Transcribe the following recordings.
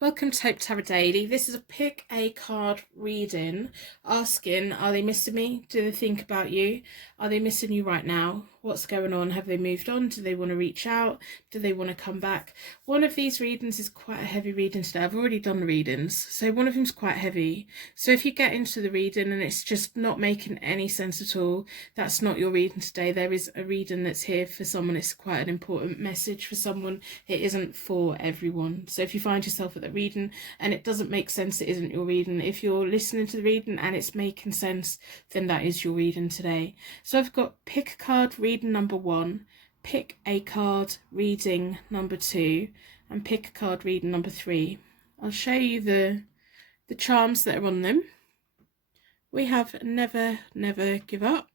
Welcome to Hope Tarot Daily. This is a pick a card reading asking, are they missing me? Do they think about you? Are they missing you right now? What's going on? Have they moved on? Do they want to reach out? Do they want to come back? One of these readings is quite a heavy reading today. I've already done readings, so one of them's quite heavy. So if you get into the reading and it's just not making any sense at all, that's not your reading today. There is a reading that's here for someone. It's quite an important message for someone. It isn't for everyone. So if you find yourself at the reading and it doesn't make sense, it isn't your reading. If you're listening to the reading and it's making sense, then that is your reading today. So I've got pick a card reading number 1, pick a card reading number 2, and pick a card reading number 3. I'll show you the charms that are on them. We have never give up.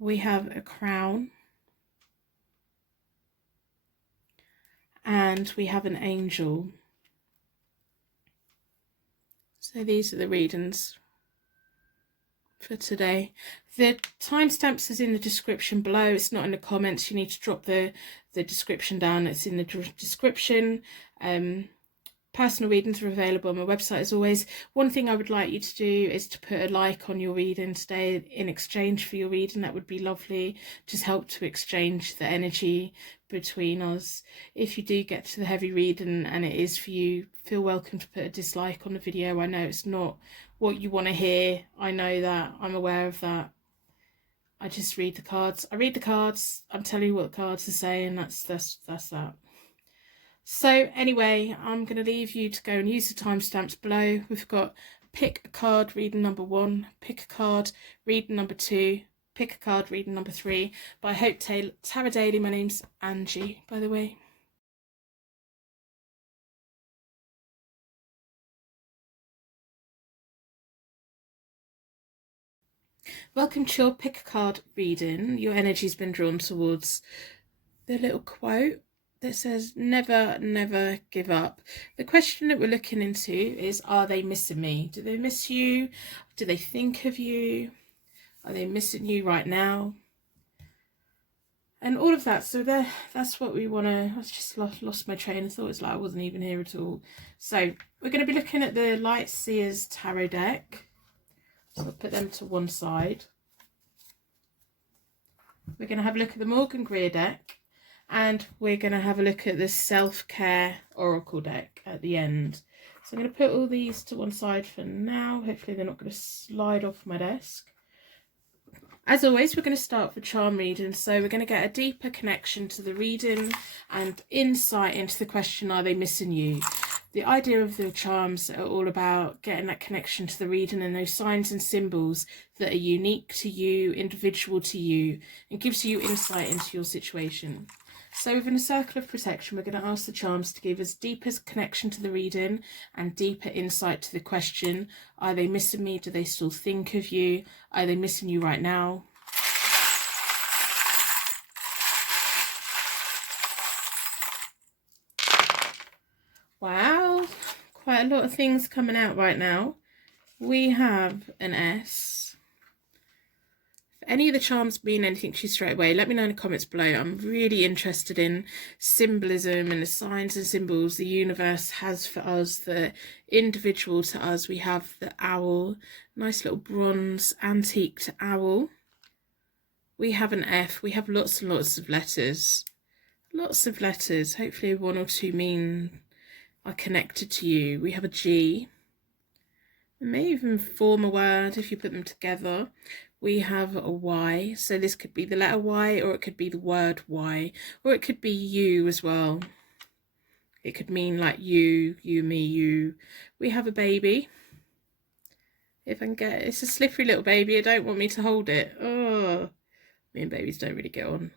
We have a crown. And we have an angel. So these are the readings for today. The timestamps is in the description below. It's not in the comments. You need to drop the description down. It's in the description. Personal readings are available on my website as always. One thing I would like you to do is to put a like on your reading today in exchange for your reading. That would be lovely. Just help to exchange the energy between us. If you do get to the heavy reading and it is for you, feel welcome to put a dislike on the video. I know it's not what you want to hear. I know that. I'm aware of that. I just read the cards. I read the cards. I'm telling you what the cards are saying. That's that. So anyway, I'm going to leave you to go and use the timestamps below. We've got pick a card reading number 1, pick a card reading number 2, pick a card reading number 3 by Hope Tarot Daily. My name's Angie, by the way. Welcome to your pick a card reading. Your energy's been drawn towards the little quote that says never give up. The question that we're looking into is, are they missing me? Do they miss you? Do they think of you? Are they missing you right now? And all of that. So that's what we want to... I just lost my train of thought. It's like I wasn't even here at all. So we're going to be looking at the Light Seers Tarot deck. So I'll put them to one side. We're going to have a look at the Morgan Greer deck. And we're going to have a look at the Self-Care Oracle deck at the end. So I'm going to put all these to one side for now. Hopefully they're not going to slide off my desk. As always, we're going to start with charm reading. So we're going to get a deeper connection to the reading and insight into the question, are they missing you? The idea of the charms are all about getting that connection to the reading and those signs and symbols that are unique to you, individual to you, and gives you insight into your situation. So within a circle of protection, we're going to ask the charms to give us deepest connection to the reading and deeper insight to the question. Are they missing me? Do they still think of you? Are they missing you right now? Wow, quite a lot of things coming out right now. We have an S. Any of the charms mean anything to you straight away, let me know in the comments below. I'm really interested in symbolism and the signs and symbols the universe has for us, the individual to us. We have the owl, nice little bronze antique owl. We have an F. We have lots and lots of letters. Lots of letters. Hopefully 1 or 2 mean are connected to you. We have a G. It may even form a word if you put them together. We have a Y, so this could be the letter Y, or it could be the word Y, or it could be you as well. It could mean like you, me, you. We have a baby. If I can get it, it's a slippery little baby. I don't want me to hold it. Oh, me and babies don't really get on.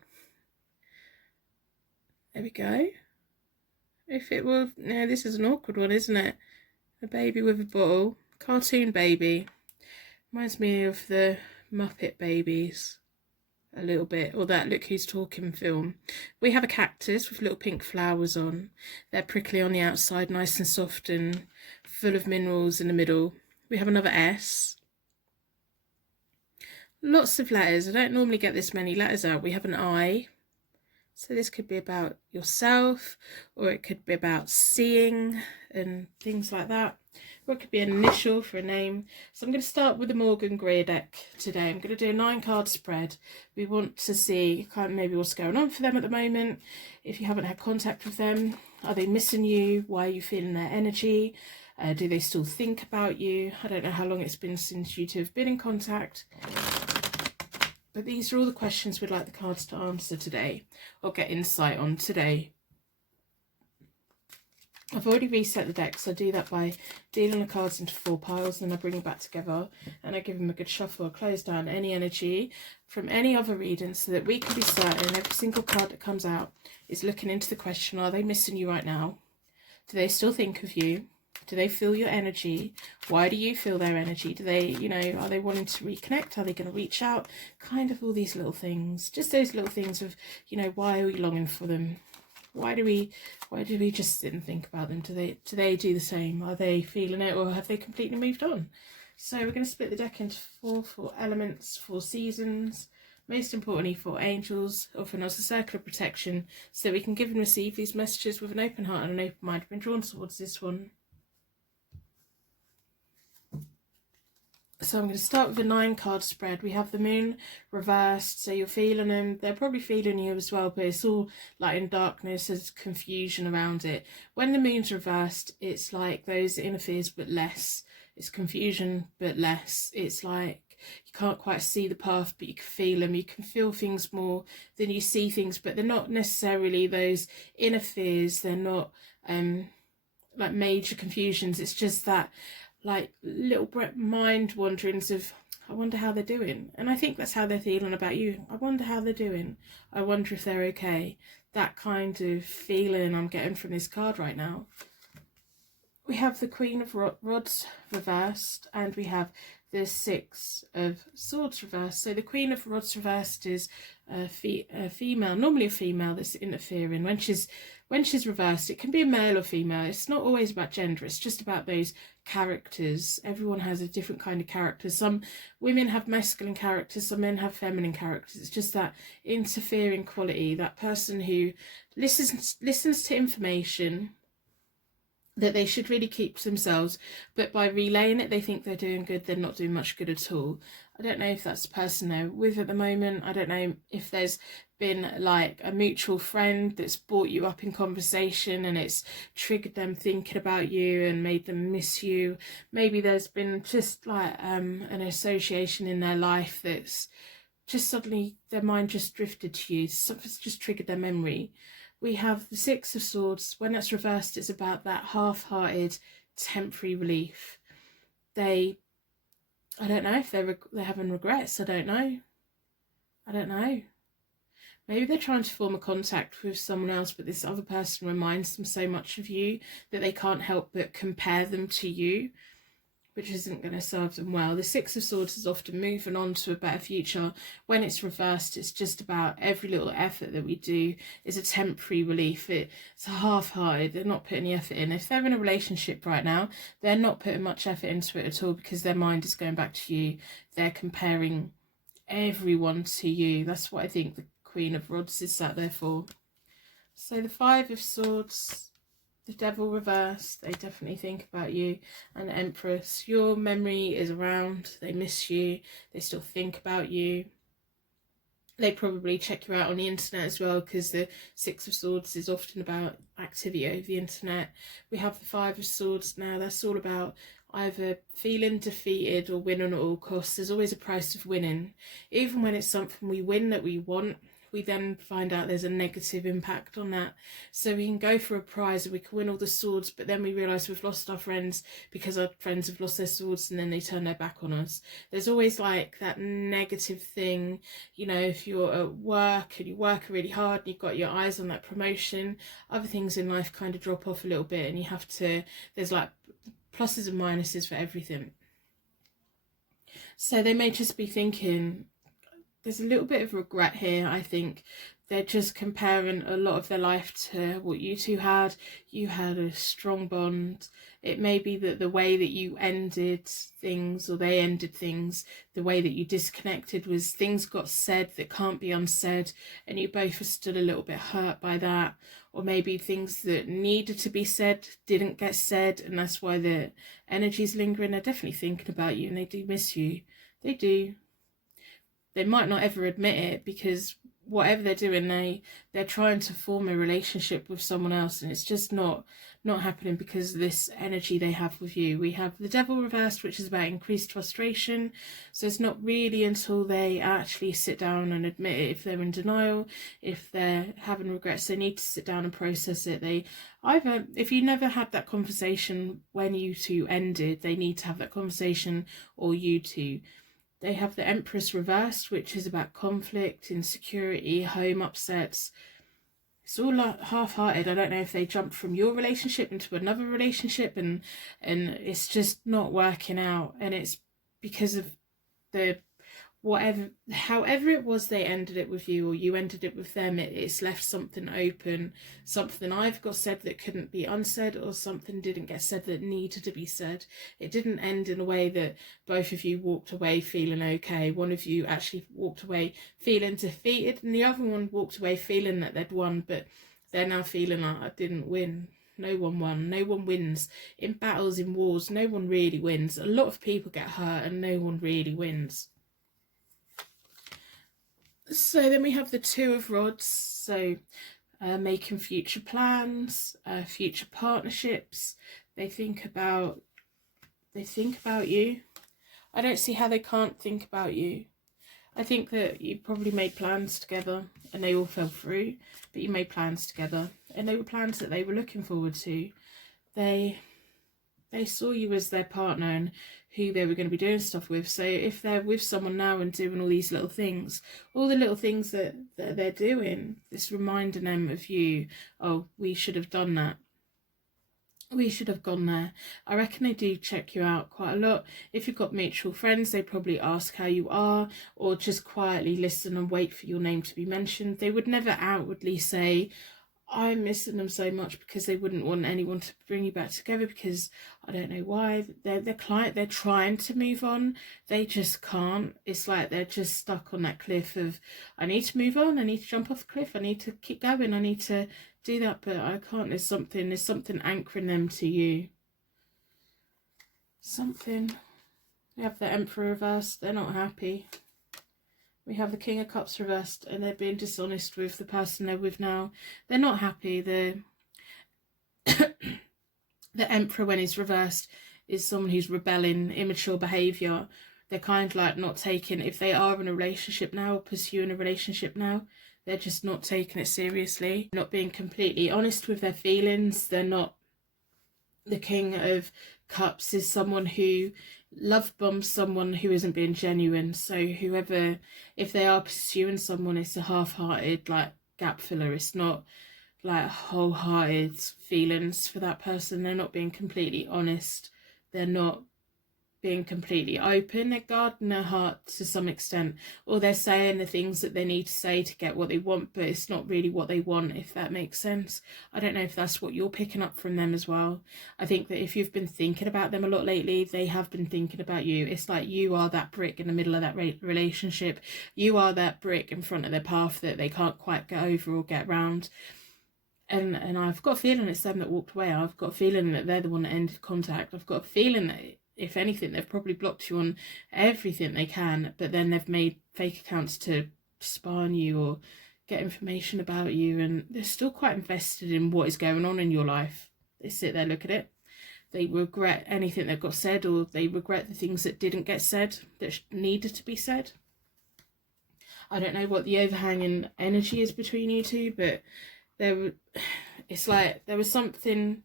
There we go. If it will, no, this is an awkward one, isn't it? A baby with a bottle. Cartoon baby. Reminds me of the Muppet Babies a little bit, or that Look Who's Talking film. We have a cactus with little pink flowers on. They're prickly on the outside, nice and soft and full of minerals in the middle. We have another S. Lots of letters. I don't normally get this many letters out. We have an I. So this could be about yourself, or it could be about seeing and things like that. Or it could be an initial for a name. So I'm going to start with the Morgan Greer deck today. I'm going to do a 9-card spread. We want to see kind of maybe what's going on for them at the moment. If you haven't had contact with them, are they missing you? Why are you feeling their energy? Do they still think about you? I don't know how long it's been since you two have been in contact. But these are all the questions we'd like the cards to answer today, or get insight on today. I've already reset the deck, so I do that by dealing the cards into 4 piles, and I bring them back together and I give them a good shuffle. I close down any energy from any other reading so that we can be certain every single card that comes out is looking into the question, are they missing you right now? Do they still think of you? Do they feel your energy? Why do you feel their energy? Do they, you know, are they wanting to reconnect? Are they going to reach out? Kind of all these little things. Just those little things of, you know, why are we longing for them? Why do we just sit and think about them? Do they do the same? Are they feeling it, or have they completely moved on? So we're going to split the deck into 4 elements, 4 seasons. Most importantly, 4 angels, offering us a circle of protection so we can give and receive these messages with an open heart and an open mind. I've been drawn towards this one. So I'm going to start with a 9-card spread. We have the moon reversed, so you're feeling them. They're probably feeling you as well, but it's all like in darkness, there's confusion around it. When the moon's reversed, it's like those inner fears, but less. It's confusion, but less. It's like you can't quite see the path, but you can feel them. You can feel things more than you see things, but they're not necessarily those inner fears. They're not like major confusions. It's just that like little mind wanderings of, I wonder how they're doing. And I think that's how they're feeling about you. I wonder how they're doing. I wonder if they're okay. That kind of feeling I'm getting from this card right now. We have the Queen of Rods reversed, and we have the 6 of Swords reversed. So the Queen of Rods reversed is a female, normally a female that's interfering. When she's reversed, it can be a male or female. It's not always about gender. It's just about those characters. Everyone has a different kind of character. Some women have masculine characters, some men have feminine characters. It's just that interfering quality, that person who listens to information that they should really keep to themselves, but by relaying it they think they're doing good. They're not doing much good at all. I don't know if that's the person they're with at the moment. I don't know if there's been like a mutual friend that's brought you up in conversation and it's triggered them thinking about you and made them miss you. Maybe there's been just like an association in their life that's just suddenly their mind just drifted to you. Something's just triggered their memory. We have the 6 of Swords. When that's reversed, it's about that half-hearted, temporary relief. I don't know if they're having regrets. I don't know. Maybe they're trying to form a contact with someone else, but this other person reminds them so much of you that they can't help but compare them to you, which isn't going to serve them well. The 6 of Swords is often moving on to a better future. When it's reversed, it's just about every little effort that we do is a temporary relief. It's half-hearted. They're not putting the effort in. If they're in a relationship right now, they're not putting much effort into it at all because their mind is going back to you. They're comparing everyone to you. That's what I think the Queen of Rods is sat there for. So the 5 of Swords, the Devil reversed, they definitely think about you. And the Empress, your memory is around, they miss you, they still think about you. They probably check you out on the internet as well, because the 6 of Swords is often about activity over the internet. We have the 5 of Swords now. That's all about either feeling defeated or winning at all costs. There's always a price of winning. Even when it's something we win that we want, we then find out there's a negative impact on that. So we can go for a prize and we can win all the swords, but then we realise we've lost our friends because our friends have lost their swords and then they turn their back on us. There's always like that negative thing, you know, if you're at work and you work really hard and you've got your eyes on that promotion, other things in life kind of drop off a little bit and you have to, there's like pluses and minuses for everything. So they may just be thinking, there's a little bit of regret here, I think, they're just comparing a lot of their life to what you two had. You had a strong bond. It may be that the way that you ended things, or they ended things, the way that you disconnected was things got said that can't be unsaid, and you both are still a little bit hurt by that. Or maybe things that needed to be said didn't get said, and that's why the energy's lingering. They're definitely thinking about you, and they do miss you. They do. They might not ever admit it, because whatever they're doing, they're trying to form a relationship with someone else, and it's just not happening because of this energy they have with you. We have the Devil reversed, which is about increased frustration. So it's not really until they actually sit down and admit it. If they're in denial, if they're having regrets, they need to sit down and process it. They either, if you never had that conversation when you two ended, they need to have that conversation, or you two. They have the Empress reversed, which is about conflict, insecurity, home upsets. It's all like half-hearted. I don't know if they jumped from your relationship into another relationship, and it's just not working out. And it's because of the however it was they ended it with you, or you ended it with them. It's left something open. Something I've got said that couldn't be unsaid, or something didn't get said that needed to be said. It didn't end in a way that both of you walked away feeling okay. One of you actually walked away feeling defeated, and the other one walked away feeling that they'd won, but they're now feeling like, I didn't win. No one won. No one wins. In battles, in wars, no one really wins. A lot of people get hurt and no one really wins. So then we have the Two of Rods, so making future plans, future partnerships. They think about you. I don't see how they can't think about you. I think that you probably made plans together and they all fell through, but you made plans together, and they were plans that they were looking forward to. They saw you as their partner and who they were going to be doing stuff with. So if they're with someone now and doing all these little things, all the little things that they're doing, it's reminding them of you. Oh, we should have done that. We should have gone there. I reckon they do check you out quite a lot. If you've got mutual friends, they probably ask how you are, or just quietly listen and wait for your name to be mentioned. They would never outwardly say, I'm missing them so much, because they wouldn't want anyone to bring you back together, because I don't know why. They're trying to move on. They just can't. It's like they're just stuck on that cliff of, I need to move on. I need to jump off the cliff. I need to keep going. I need to do that, but I can't. There's something anchoring them to you. Something. We have the Emperor reversed. They're not happy. We have the King of Cups reversed, and they're being dishonest with the person they're with now. They're not happy. The Emperor, when he's reversed, is someone who's rebelling, immature behaviour. They're kind of like not taking, if they are in a relationship now, or pursuing a relationship now, they're just not taking it seriously. Not being completely honest with their feelings. They're not. The King of Cups is someone who love bombs someone who isn't being genuine. So whoever, if they are pursuing someone, it's a half-hearted like gap filler. It's not like wholehearted feelings for that person. They're not being completely honest. They're not being completely open. They're guarding their heart to some extent, or they're saying the things that they need to say to get what they want, but it's not really what they want, if that makes sense. I don't know if that's what you're picking up from them as well. I think that if you've been thinking about them a lot lately, they have been thinking about you. It's like you are that brick in the middle of that relationship. You are that brick in front of their path that they can't quite get over or get around. And I've got a feeling it's them that walked away. I've got a feeling that they're the one that ended contact. I've got a feeling that, if anything, they've probably blocked you on everything they can, but then they've made fake accounts to spy on you or get information about you, and they're still quite invested in what is going on in your life. They sit there, look at it. They regret anything that got said, or they regret the things that didn't get said that needed to be said. I don't know what the overhanging energy is between you two, but it's like there was something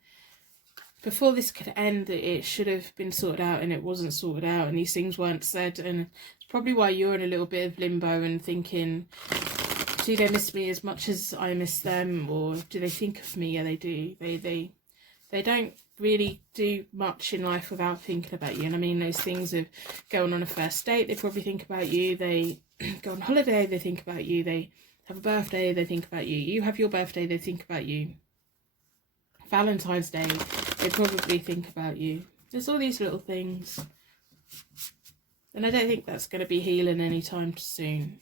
before this could end that it should have been sorted out, and it wasn't sorted out, and these things weren't said. And it's probably why you're in a little bit of limbo and thinking, do they miss me as much as I miss them, or do they think of me? Yeah, they do. They don't really do much in life without thinking about you. And I mean, those things of going on a first date, they probably think about you. They go on holiday, they think about you. They have a birthday, they think about you. You have your birthday, they think about you. Valentine's Day, they probably think about you. There's all these little things. And I don't think that's going to be healing anytime soon.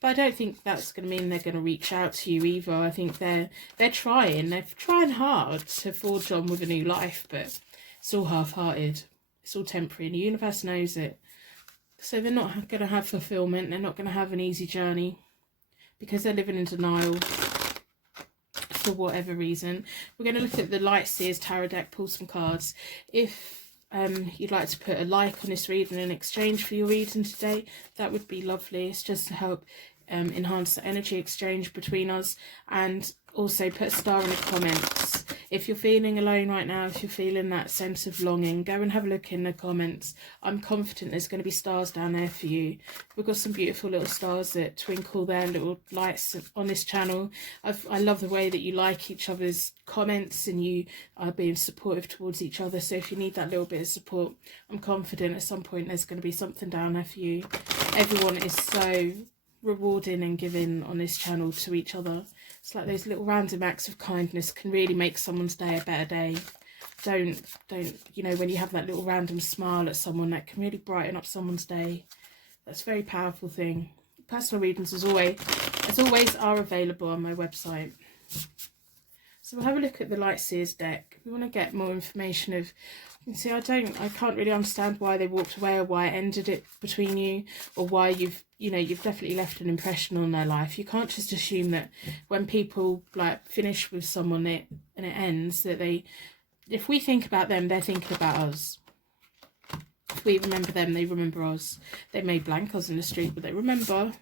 But I don't think that's going to mean they're going to reach out to you either. I think they're trying. They're trying hard to forge on with a new life, but it's all half-hearted. It's all temporary, and the universe knows it. So they're not going to have fulfillment. They're not going to have an easy journey because they're living in denial for whatever reason. We're going to look at the Light Seers Tarot deck, pull some cards. If you'd like to put a like on this reading in exchange for your reading today, that would be lovely. It's just to help enhance the energy exchange between us, and also put a star in the comments. If you're feeling alone right now, if you're feeling that sense of longing, go and have a look in the comments. I'm confident there's going to be stars down there for you. We've got some beautiful little stars that twinkle their little lights on this channel. I love the way that you like each other's comments and you are being supportive towards each other. So if you need that little bit of support, I'm confident at some point there's going to be something down there for you. Everyone is so rewarding and giving on this channel to each other. It's like those little random acts of kindness can really make someone's day a better day. Don't you know, when you have that little random smile at someone, that can really brighten up someone's day. That's a very powerful thing. Personal readings as always are available on my website. So we'll have a look at the Light Seers deck. We want to get more information of, you see, I can't really understand why they walked away, or why it ended it between you, or why you've definitely left an impression on their life. You can't just assume that when people like finish with someone and it ends, that if we think about them, they're thinking about us. If we remember them, they remember us. They may blank us in the street, but they remember.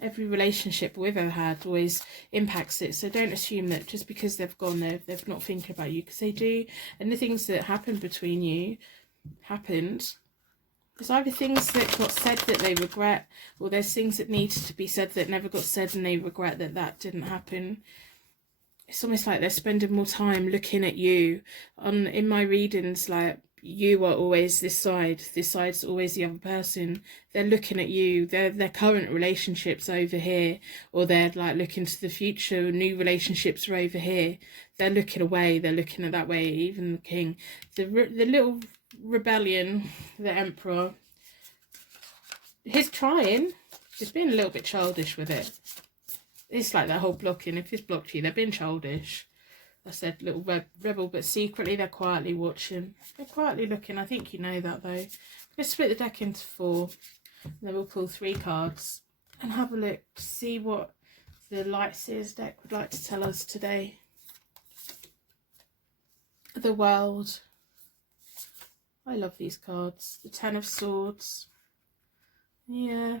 Every relationship we've ever had always impacts it. So don't assume that just because they've gone, they're not thinking about you, because they do. And the things that happened between you happened. There's either things that got said that they regret, or there's things that needed to be said that never got said and they regret that didn't happen. It's almost like they're spending more time looking at you. In my readings, like, you are always this side's always the other person. They're looking at you, their current relationships over here, or they're like looking to the future, new relationships are over here. They're looking away, they're looking at that way. Even the king, the little rebellion, the emperor, he's trying, he's being a little bit childish with it. It's like that whole blocking. If it's blocked you, they're being childish. I said little rebel, but secretly they're quietly watching. They're quietly looking. I think you know that though. Let's split the deck into 4. Then we'll pull 3 cards and have a look to see what the Light Seers deck would like to tell us today. The World. I love these cards. The 10 of Swords. Yeah.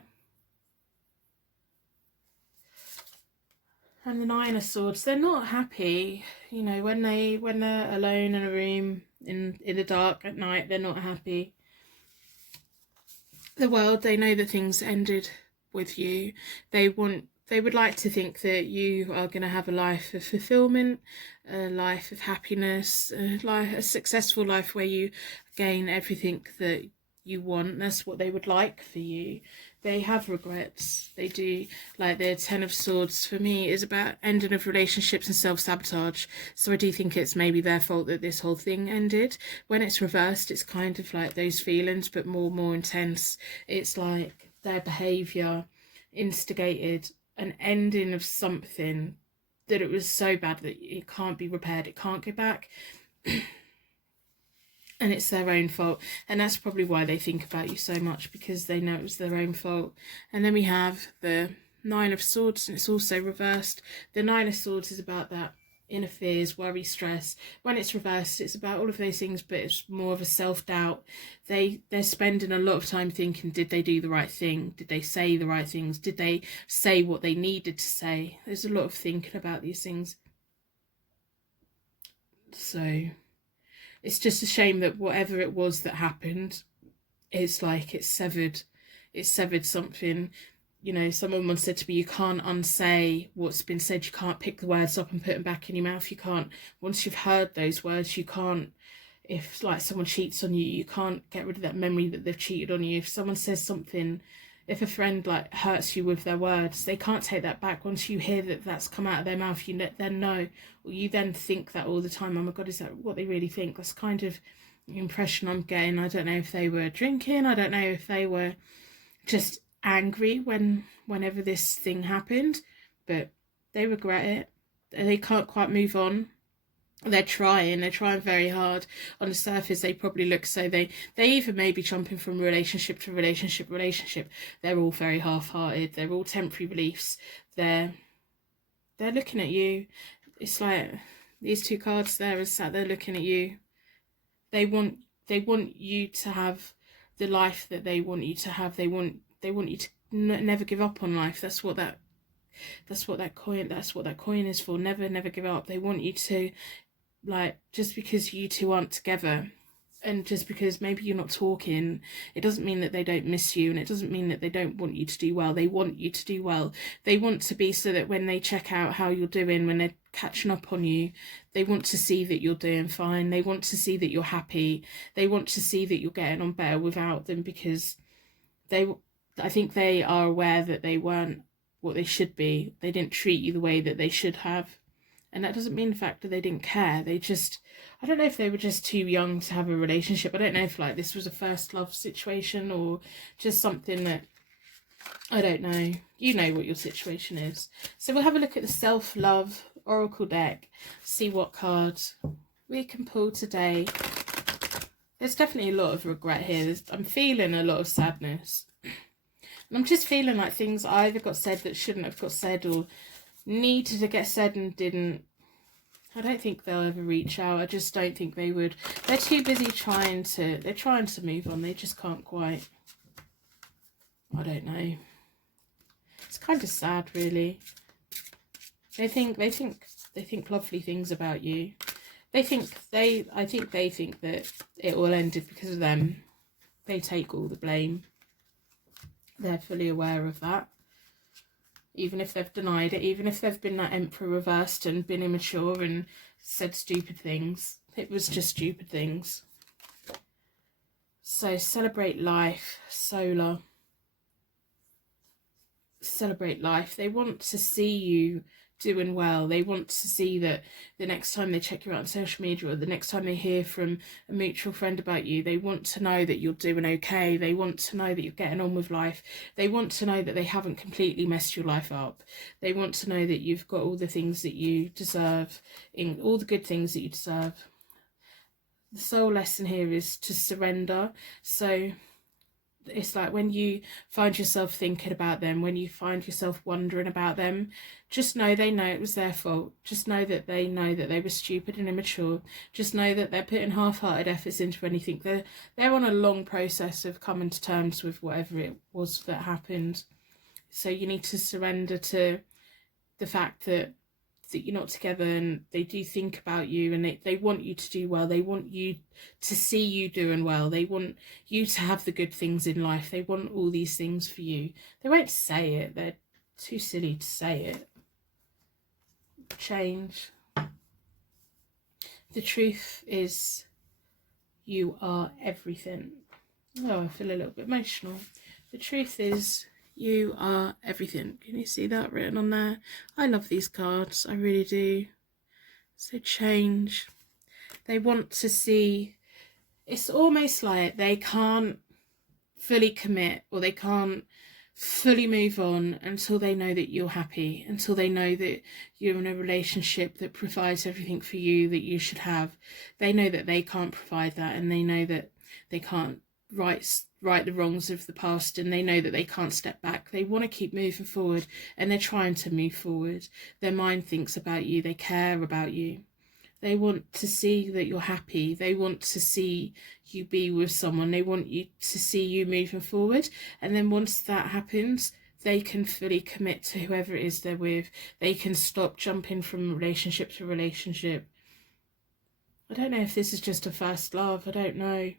And the 9 of Swords. They're not happy, you know, when they're alone in a room in the dark at night. They're not happy. The World. They know that things ended with you. They would like to think that you are going to have a life of fulfillment, a life of happiness, a successful life where you gain everything that you want. That's what they would like for you. They have regrets. They do. Like the 10 of Swords for me is about ending of relationships and self-sabotage. So I do think it's maybe their fault that this whole thing ended. When it's reversed, it's kind of like those feelings, but more intense. It's like their behaviour instigated an ending of something that it was so bad that it can't be repaired. It can't go back. And it's their own fault. And that's probably why they think about you so much, because they know it was their own fault. And then we have the 9 of Swords, and it's also reversed. The 9 of Swords is about that inner fears, worry, stress. When it's reversed, it's about all of those things, but it's more of a self-doubt. They're spending a lot of time thinking, did they do the right thing? Did they say the right things? Did they say what they needed to say? There's a lot of thinking about these things. So it's just a shame that whatever it was that happened, it's like it's severed something. You know, someone once said to me, you can't unsay what's been said. You can't pick the words up and put them back in your mouth. You can't, once you've heard those words, you can't, if like someone cheats on you, you can't get rid of that memory that they've cheated on you. If someone says something if a friend like hurts you with their words, they can't take that back. Once you hear that that's come out of their mouth, you then know, or you then think that all the time. Oh my God, is that what they really think? That's kind of the impression I'm getting. I don't know if they were drinking. I don't know if they were just angry whenever this thing happened, but they regret it. They can't quite move on. They're trying very hard. On the surface, they probably look so they even may be jumping from relationship to relationship. They're all very half-hearted. They're all temporary reliefs. They're looking at you. It's like these two cards there are sat there looking at you. They want you to have the life that they want you to have. They want you to never give up on life. That's what that coin is for. Never give up. They want you to, like, just because you two aren't together and just because maybe you're not talking, it doesn't mean that they don't miss you, and it doesn't mean that they don't want you to do well. They want you to do well. They want to be so that when they check out how you're doing, when they're catching up on you, they want to see that you're doing fine. They want to see that you're happy. They want to see that you're getting on better without them, because I think they are aware that they weren't what they should be. They didn't treat you the way that they should have. And that doesn't mean the fact that they didn't care. They just, I don't know if they were just too young to have a relationship. I don't know if like this was a first love situation or just something that, I don't know. You know what your situation is. So we'll have a look at the self-love oracle deck, see what cards we can pull today. There's definitely a lot of regret here. I'm feeling a lot of sadness. And I'm just feeling like things either got said that shouldn't have got said, or needed to get said and didn't. I don't think they'll ever reach out. I just don't think they would. They're too busy trying to move on. They just can't quite. I don't know. It's kind of sad, really. They think lovely things about you. I think they think that it all ended because of them. They take all the blame. They're fully aware of that. Even if they've denied it, even if they've been that emperor reversed and been immature and said stupid things. It was just stupid things. So celebrate life, solar. Celebrate life. They want to see you doing well. They want to see that the next time they check you out on social media, or the next time they hear from a mutual friend about you, they want to know that you're doing okay. They want to know that you're getting on with life. They want to know that they haven't completely messed your life up. They want to know that you've got all the things that you deserve, in all the good things that you deserve. The soul lesson here is to surrender. So it's like when you find yourself thinking about them, when you find yourself wondering about them, just know they know it was their fault. Just know that they were stupid and immature. Just know that they're putting half-hearted efforts into anything. They're on a long process of coming to terms with whatever it was that happened. So you need to surrender to the fact that you're not together, and they do think about you, and they want you to do well. They want you to see you doing well. They want you to have the good things in life. They want all these things for you. They won't say it. They're too silly to say it. Change. The truth is, you are everything. Oh, I feel a little bit emotional. The truth is, you are everything. Can you see that written on there? I love these cards. I really do. So change. They want to see. It's almost like they can't fully commit, or they can't fully move on until they know that you're happy, until they know that you're in a relationship that provides everything for you that you should have. They know that they can't provide that, and they know that they can't right the wrongs of the past, and they know that they can't step back. They want to keep moving forward, and they're trying to move forward. Their mind thinks about you. They care about you. They want to see that you're happy. They want to see you be with someone. They want you to see you moving forward. And then once that happens, they can fully commit to whoever it is they're with. They can stop jumping from relationship to relationship. I don't know if this is just a first love. I don't know.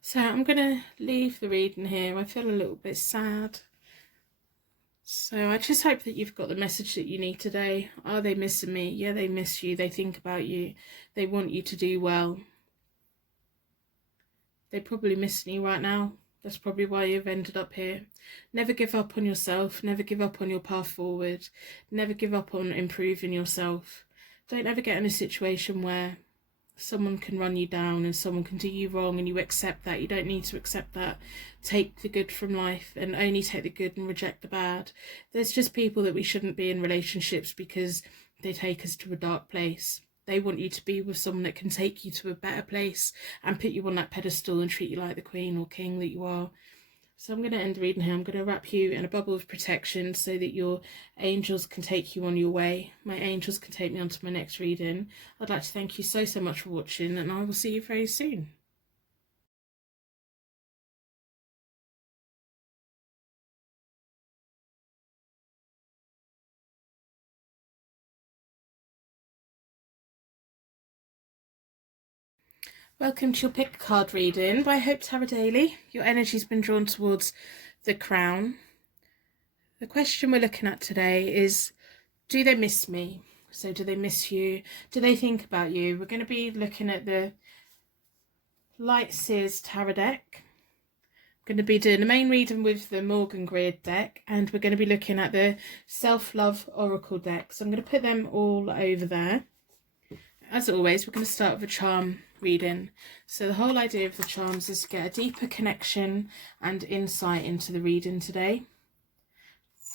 So I'm going to leave the reading here. I feel a little bit sad. So I just hope that you've got the message that you need today. Are they missing me? Yeah, they miss you. They think about you. They want you to do well. They're probably missing you right now. That's probably why you've ended up here. Never give up on yourself. Never give up on your path forward. Never give up on improving yourself. Don't ever get in a situation where someone can run you down and someone can do you wrong and you accept that. You don't need to accept that. Take the good from life and only take the good and reject the bad. There's just people that we shouldn't be in relationships because they take us to a dark place. They want you to be with someone that can take you to a better place and put you on that pedestal and treat you like the queen or king that you are. So I'm going to end the reading here. I'm going to wrap you in a bubble of protection so that your angels can take you on your way. My angels can take me on to my next reading. I'd like to thank you so much for watching, and I will see you very soon. Welcome to your pick card reading by Hope Tarot Daily. Your energy's been drawn towards the Crown. The question we're looking at today is, do they miss me? So do they miss you? Do they think about you? We're going to be looking at the Light Seers Tarot deck. I'm going to be doing the main reading with the Morgan Greer deck, and we're going to be looking at the Self-Love Oracle deck. So I'm going to put them all over there. As always, we're going to start with a charm reading. So the whole idea of the charms is to get a deeper connection and insight into the reading today,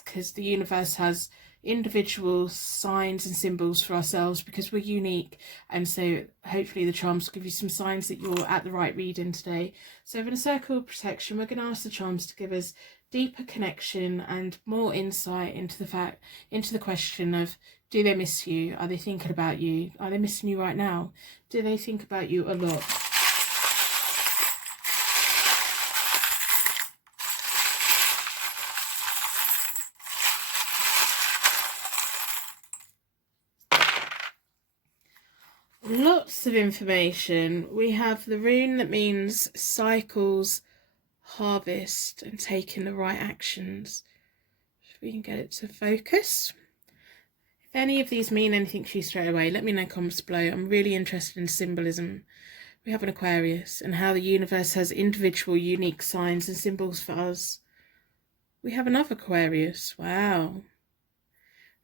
because the universe has individual signs and symbols for ourselves because we're unique, and so hopefully the charms will give you some signs that you're at the right reading today. So in a circle of protection, we're going to ask the charms to give us deeper connection and more insight into the question of, do they miss you? Are they thinking about you? Are they missing you right now? Do they think about you a lot? Lots of information. We have the rune that means cycles, harvest, and taking the right actions. If we can get it to focus. If any of these mean anything to you straight away, let me know in comments below. I'm really interested in symbolism. We have an Aquarius and how the universe has individual unique signs and symbols for us. We have another Aquarius. Wow.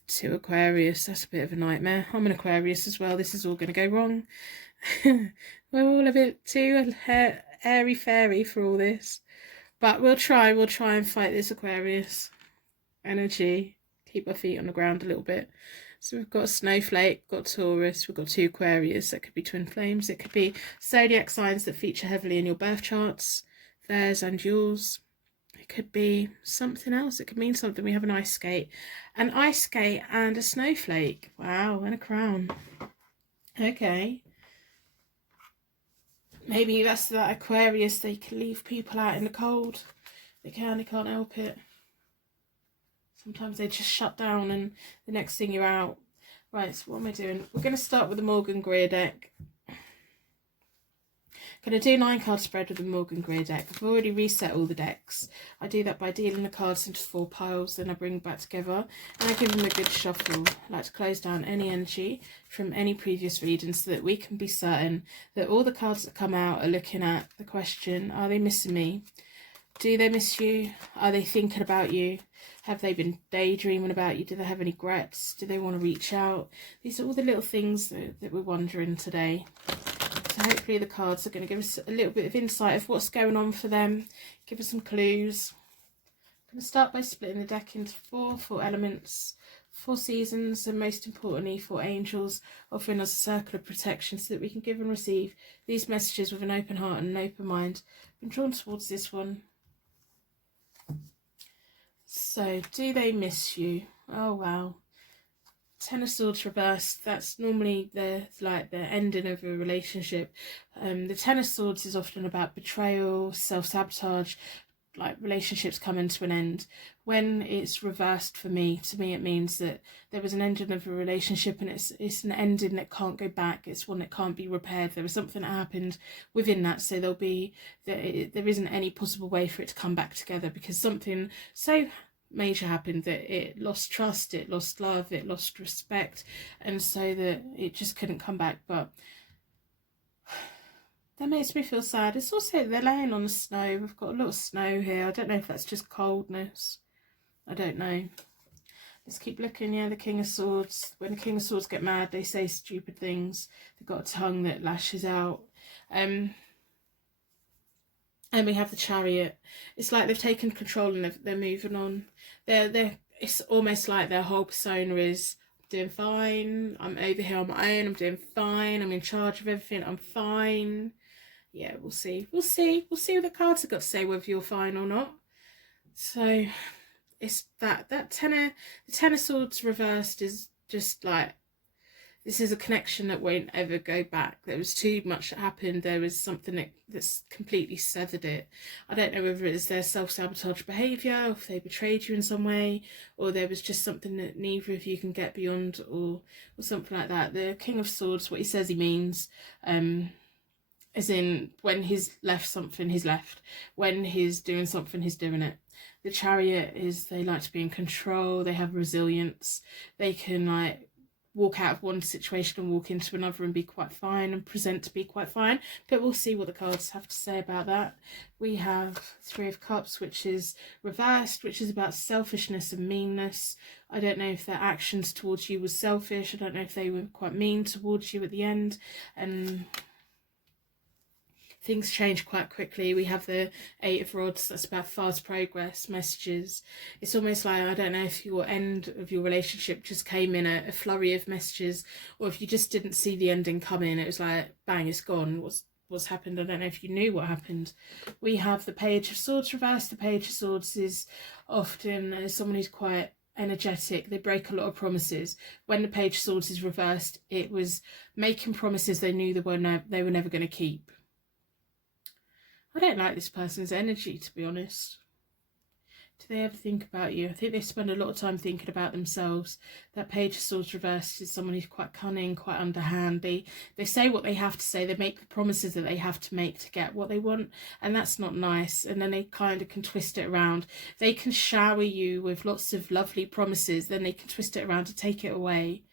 2 Aquarius, that's a bit of a nightmare. I'm an Aquarius as well. This is all going to go wrong. We're all a bit too airy-fairy for all this. But we'll try and fight this Aquarius energy. Keep our feet on the ground a little bit. So we've got a Snowflake, got Taurus, we've got 2 Aquarius. That could be twin flames. It could be zodiac signs that feature heavily in your birth charts, theirs and yours. It could be something else. It could mean something. We have an ice skate and a snowflake. Wow, and a crown. Okay. Maybe that's that Aquarius. They can leave people out in the cold. They can't help it. Sometimes they just shut down and the next thing you're out. Right, so what am I doing? We're going to start with the Morgan Greer deck. Going to do 9 card spread with the Morgan Greer deck. I've already reset all the decks. I do that by dealing the cards into 4 piles, then I bring back together and I give them a good shuffle. I like to close down any energy from any previous reading so that we can be certain that all the cards that come out are looking at the question, are they missing me? Do they miss you? Are they thinking about you? Have they been daydreaming about you? Do they have any regrets? Do they want to reach out? These are all the little things that we're wondering today. So hopefully the cards are going to give us a little bit of insight of what's going on for them. Give us some clues. I'm going to start by splitting the deck into 4 elements, 4 seasons, and most importantly 4 angels, offering us a circle of protection so that we can give and receive these messages with an open heart and an open mind. I'm drawn towards this one. So, do they miss you? Oh wow. 10 of Swords reversed, that's normally the ending of a relationship. The 10 of Swords is often about betrayal, self-sabotage, like relationships coming to an end. When it's reversed to me it means that there was an ending of a relationship and it's an ending that can't go back. It's one that can't be repaired. There was something that happened within that, so there isn't any possible way for it to come back together because something so major happened, that it lost trust, it lost love, it lost respect, and so that it just couldn't come back. But that makes me feel sad. It's also they're laying on the snow. We've got a lot of snow here. I don't know if that's just coldness. I don't know. Let's keep looking. Yeah, the King of Swords. When the King of Swords get mad, they say stupid things. They've got a tongue that lashes out. And we have the Chariot. It's like they've taken control and they're moving on. It's almost like their whole persona is, I'm doing fine. I'm over here on my own. I'm doing fine. I'm in charge of everything. I'm fine. Yeah, we'll see. We'll see what the cards have got to say, whether you're fine or not. So it's the Ten of Swords reversed is just like, this is a connection that won't ever go back. There was too much that happened. There was something that's completely severed it. I don't know whether it's their self-sabotage behaviour, or if they betrayed you in some way, or there was just something that neither of you can get beyond, or something like that. The King of Swords, what he says he means, as in when he's left something, he's left. When he's doing something, he's doing it. The Chariot is, they like to be in control. They have resilience. They can like walk out of one situation and walk into another and be quite fine and present to be quite fine. But we'll see what the cards have to say about that. We have Three of Cups, which is reversed, which is about selfishness and meanness. I don't know if their actions towards you were selfish. I don't know if they were quite mean towards you at the end. And things change quite quickly. We have the Eight of Rods. That's about fast progress, messages. It's almost like, I don't know if your end of your relationship just came in a flurry of messages, or if you just didn't see the ending coming. It was like, bang, it's gone. What's happened? I don't know if you knew what happened. We have the Page of Swords reversed. The Page of Swords is often someone who's quite energetic. They break a lot of promises. When the Page of Swords is reversed, it was making promises they knew they were never going to keep. I don't like this person's energy, to be honest. Do they ever think about you? I think they spend a lot of time thinking about themselves. That Page of Swords reversed is someone who's quite cunning, quite underhand. They say what they have to say. They make the promises that they have to make to get what they want, and that's not nice. And then they kind of can twist it around. They can shower you with lots of lovely promises, then they can twist it around to take it away.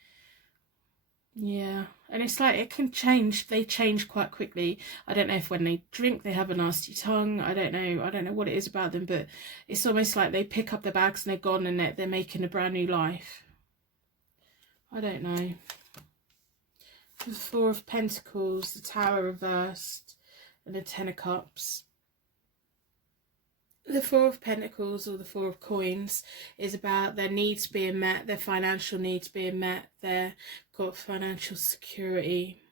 Yeah, and it's like it can change. They change quite quickly. I don't know if when they drink they have a nasty tongue. I don't know what it is about them, but it's almost like they pick up their bags and they're gone, and they're making a brand new life. I don't know. The Four of Pentacles, the Tower reversed, and the Ten of Cups. The Four of Pentacles, or the Four of Coins, is about their needs being met, their financial needs being met. They've got financial security.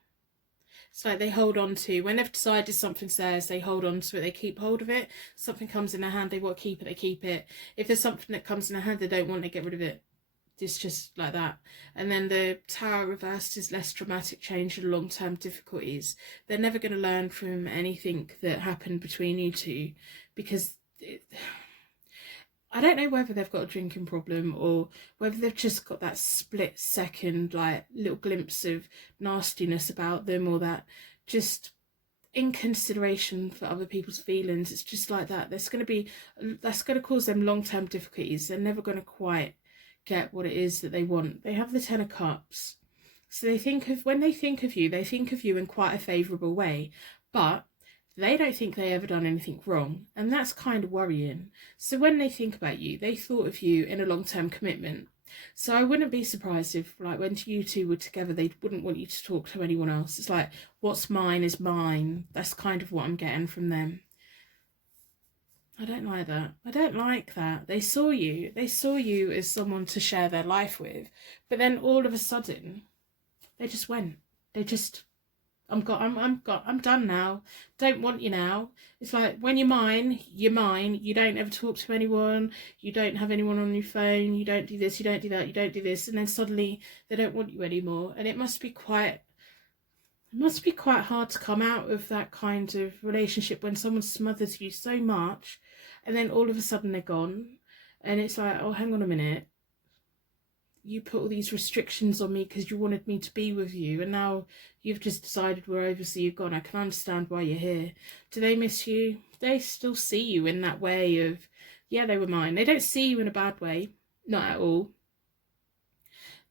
It's like they hold on to, when they've decided something's theirs, they hold on to it, they keep hold of it. Something comes in their hand, they want to keep it, they keep it. If there's something that comes in their hand they don't want, they get rid of it. It's just like that. And then the Tower reversed is less dramatic change and long-term difficulties. They're never going to learn from anything that happened between you two, because I don't know whether they've got a drinking problem or whether they've just got that split second like little glimpse of nastiness about them, or that just inconsideration for other people's feelings. It's just like that. That's going to cause them long-term difficulties. They're never going to quite get what it is that they want. They have the Ten of Cups, so when they think of you, they think of you in quite a favourable way, but they don't think they ever done anything wrong, and that's kind of worrying. So when they think about you, they thought of you in a long-term commitment. So I wouldn't be surprised if, like, when you two were together, they wouldn't want you to talk to anyone else. It's like, what's mine is mine. That's kind of what I'm getting from them. I don't like that. I don't like that. They saw you as someone to share their life with, but then all of a sudden, they just went. They just, I'm done now. Don't want you now. It's like, when you're mine, you're mine. You don't ever talk to anyone. You don't have anyone on your phone. You don't do this. You don't do that. You don't do this. And then suddenly they don't want you anymore. And it must be quite hard to come out of that kind of relationship when someone smothers you so much, and then all of a sudden they're gone. And it's like, oh, hang on a minute. You put all these restrictions on me because you wanted me to be with you, and now you've just decided we're over, so you've gone. I can understand why you're here. Do they miss you? They still see you in that way of Yeah, they were mine. They don't see you in a bad way. Not at all.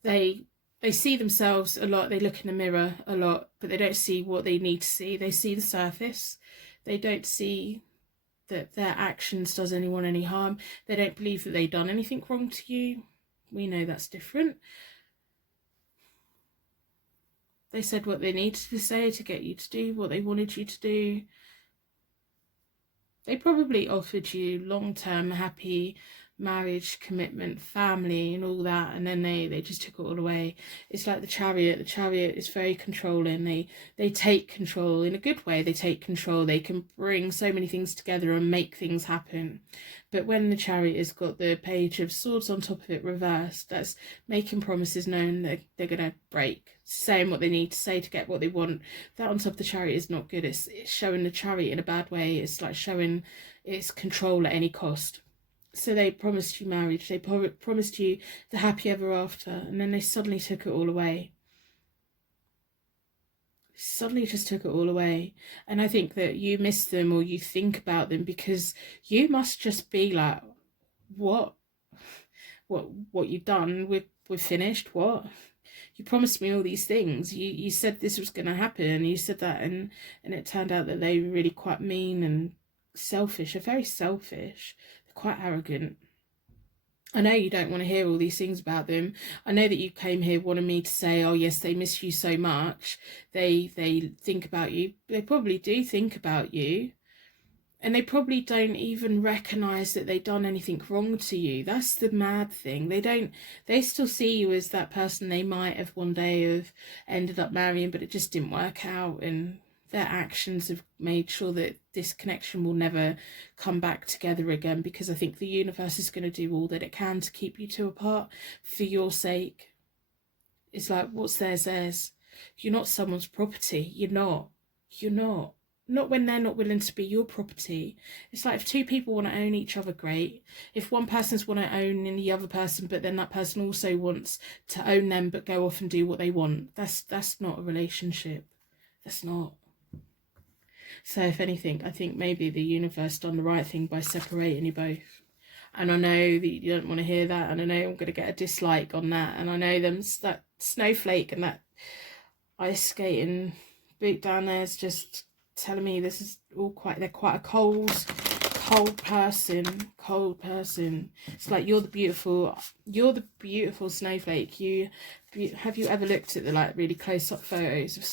They see themselves a lot. They look in the mirror a lot, but they don't see what they need to see. They see the surface. They don't see that their actions does anyone any harm. They don't believe that they've done anything wrong to you. We know that's different. They said what they needed to say to get you to do what they wanted you to do. They probably offered you long-term happy marriage, commitment, family and all that, and then they just took it all away. It's like the Chariot. The Chariot is very controlling. They take control in a good way. They take control. They can bring so many things together and make things happen. But when the Chariot has got the Page of Swords on top of it reversed, that's making promises known that they're going to break, saying what they need to say to get what they want. That on top of the Chariot is not good. It's showing the Chariot in a bad way. It's like showing its control at any cost. So they promised you marriage, they promised you the happy ever after, and then they suddenly took it all away. Suddenly just took it all away. And I think that you miss them, or you think about them, because you must just be like, what you've done, we're finished. What? You promised me all these things. You said this was going to happen, and you said that, and it turned out that they were really quite mean and selfish. They're very selfish. Quite arrogant. I know you don't want to hear all these things about them. I know that you came here wanting me to say, oh yes, they miss you so much. They think about you. They probably do think about you. And they probably don't even recognise that they've done anything wrong to you. That's the mad thing. They still see you as that person they might have one day have ended up marrying, but it just didn't work out, and their actions have made sure that this connection will never come back together again, because I think the universe is going to do all that it can to keep you two apart for your sake. It's like, what's theirs. You're not someone's property. You're not. Not when they're not willing to be your property. It's like if two people want to own each other, great. If one person's want to own the other person, but then that person also wants to own them but go off and do what they want, that's not a relationship. That's not. So if anything, I think maybe the universe done the right thing by separating you both. And I know that you don't want to hear that, and I know I'm going to get a dislike on that, and I know that snowflake and that ice skating boot down there is just telling me this is all they're quite a cold person. It's like you're the beautiful snowflake. Have you ever looked at the like really close-up photos of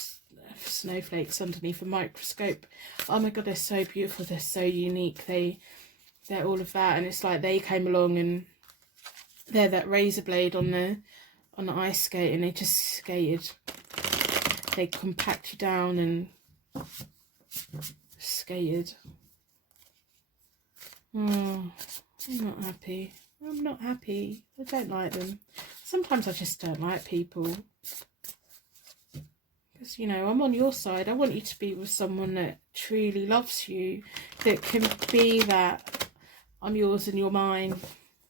snowflakes underneath a microscope? Oh my god, they're so beautiful, they're so unique, they're all of that. And it's like they came along and they're that razor blade on the ice skate, and they just skated. They compact you down and skated. I'm not happy. I don't like them. Sometimes I just don't like people. Because, you know, I'm on your side. I want you to be with someone that truly loves you, that can be that I'm yours and you're mine,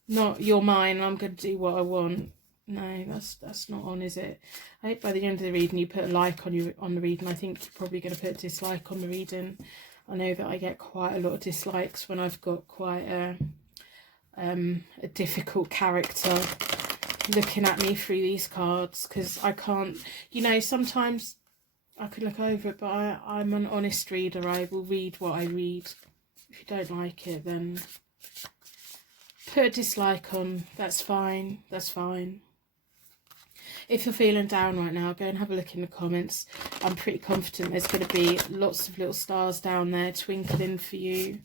not you're mine and I'm going to do what I want. No, that's not on, is it? I hope by the end of the reading you put a like on the reading. I think you're probably going to put a dislike on the reading. I know that I get quite a lot of dislikes when I've got quite a difficult character looking at me through these cards, because I can't, you know, sometimes I could look over it, but I'm an honest reader. I will read what I read. If you don't like it, then put a dislike on. That's fine. If you're feeling down right now, go and have a look in the comments. I'm pretty confident there's going to be lots of little stars down there twinkling for you,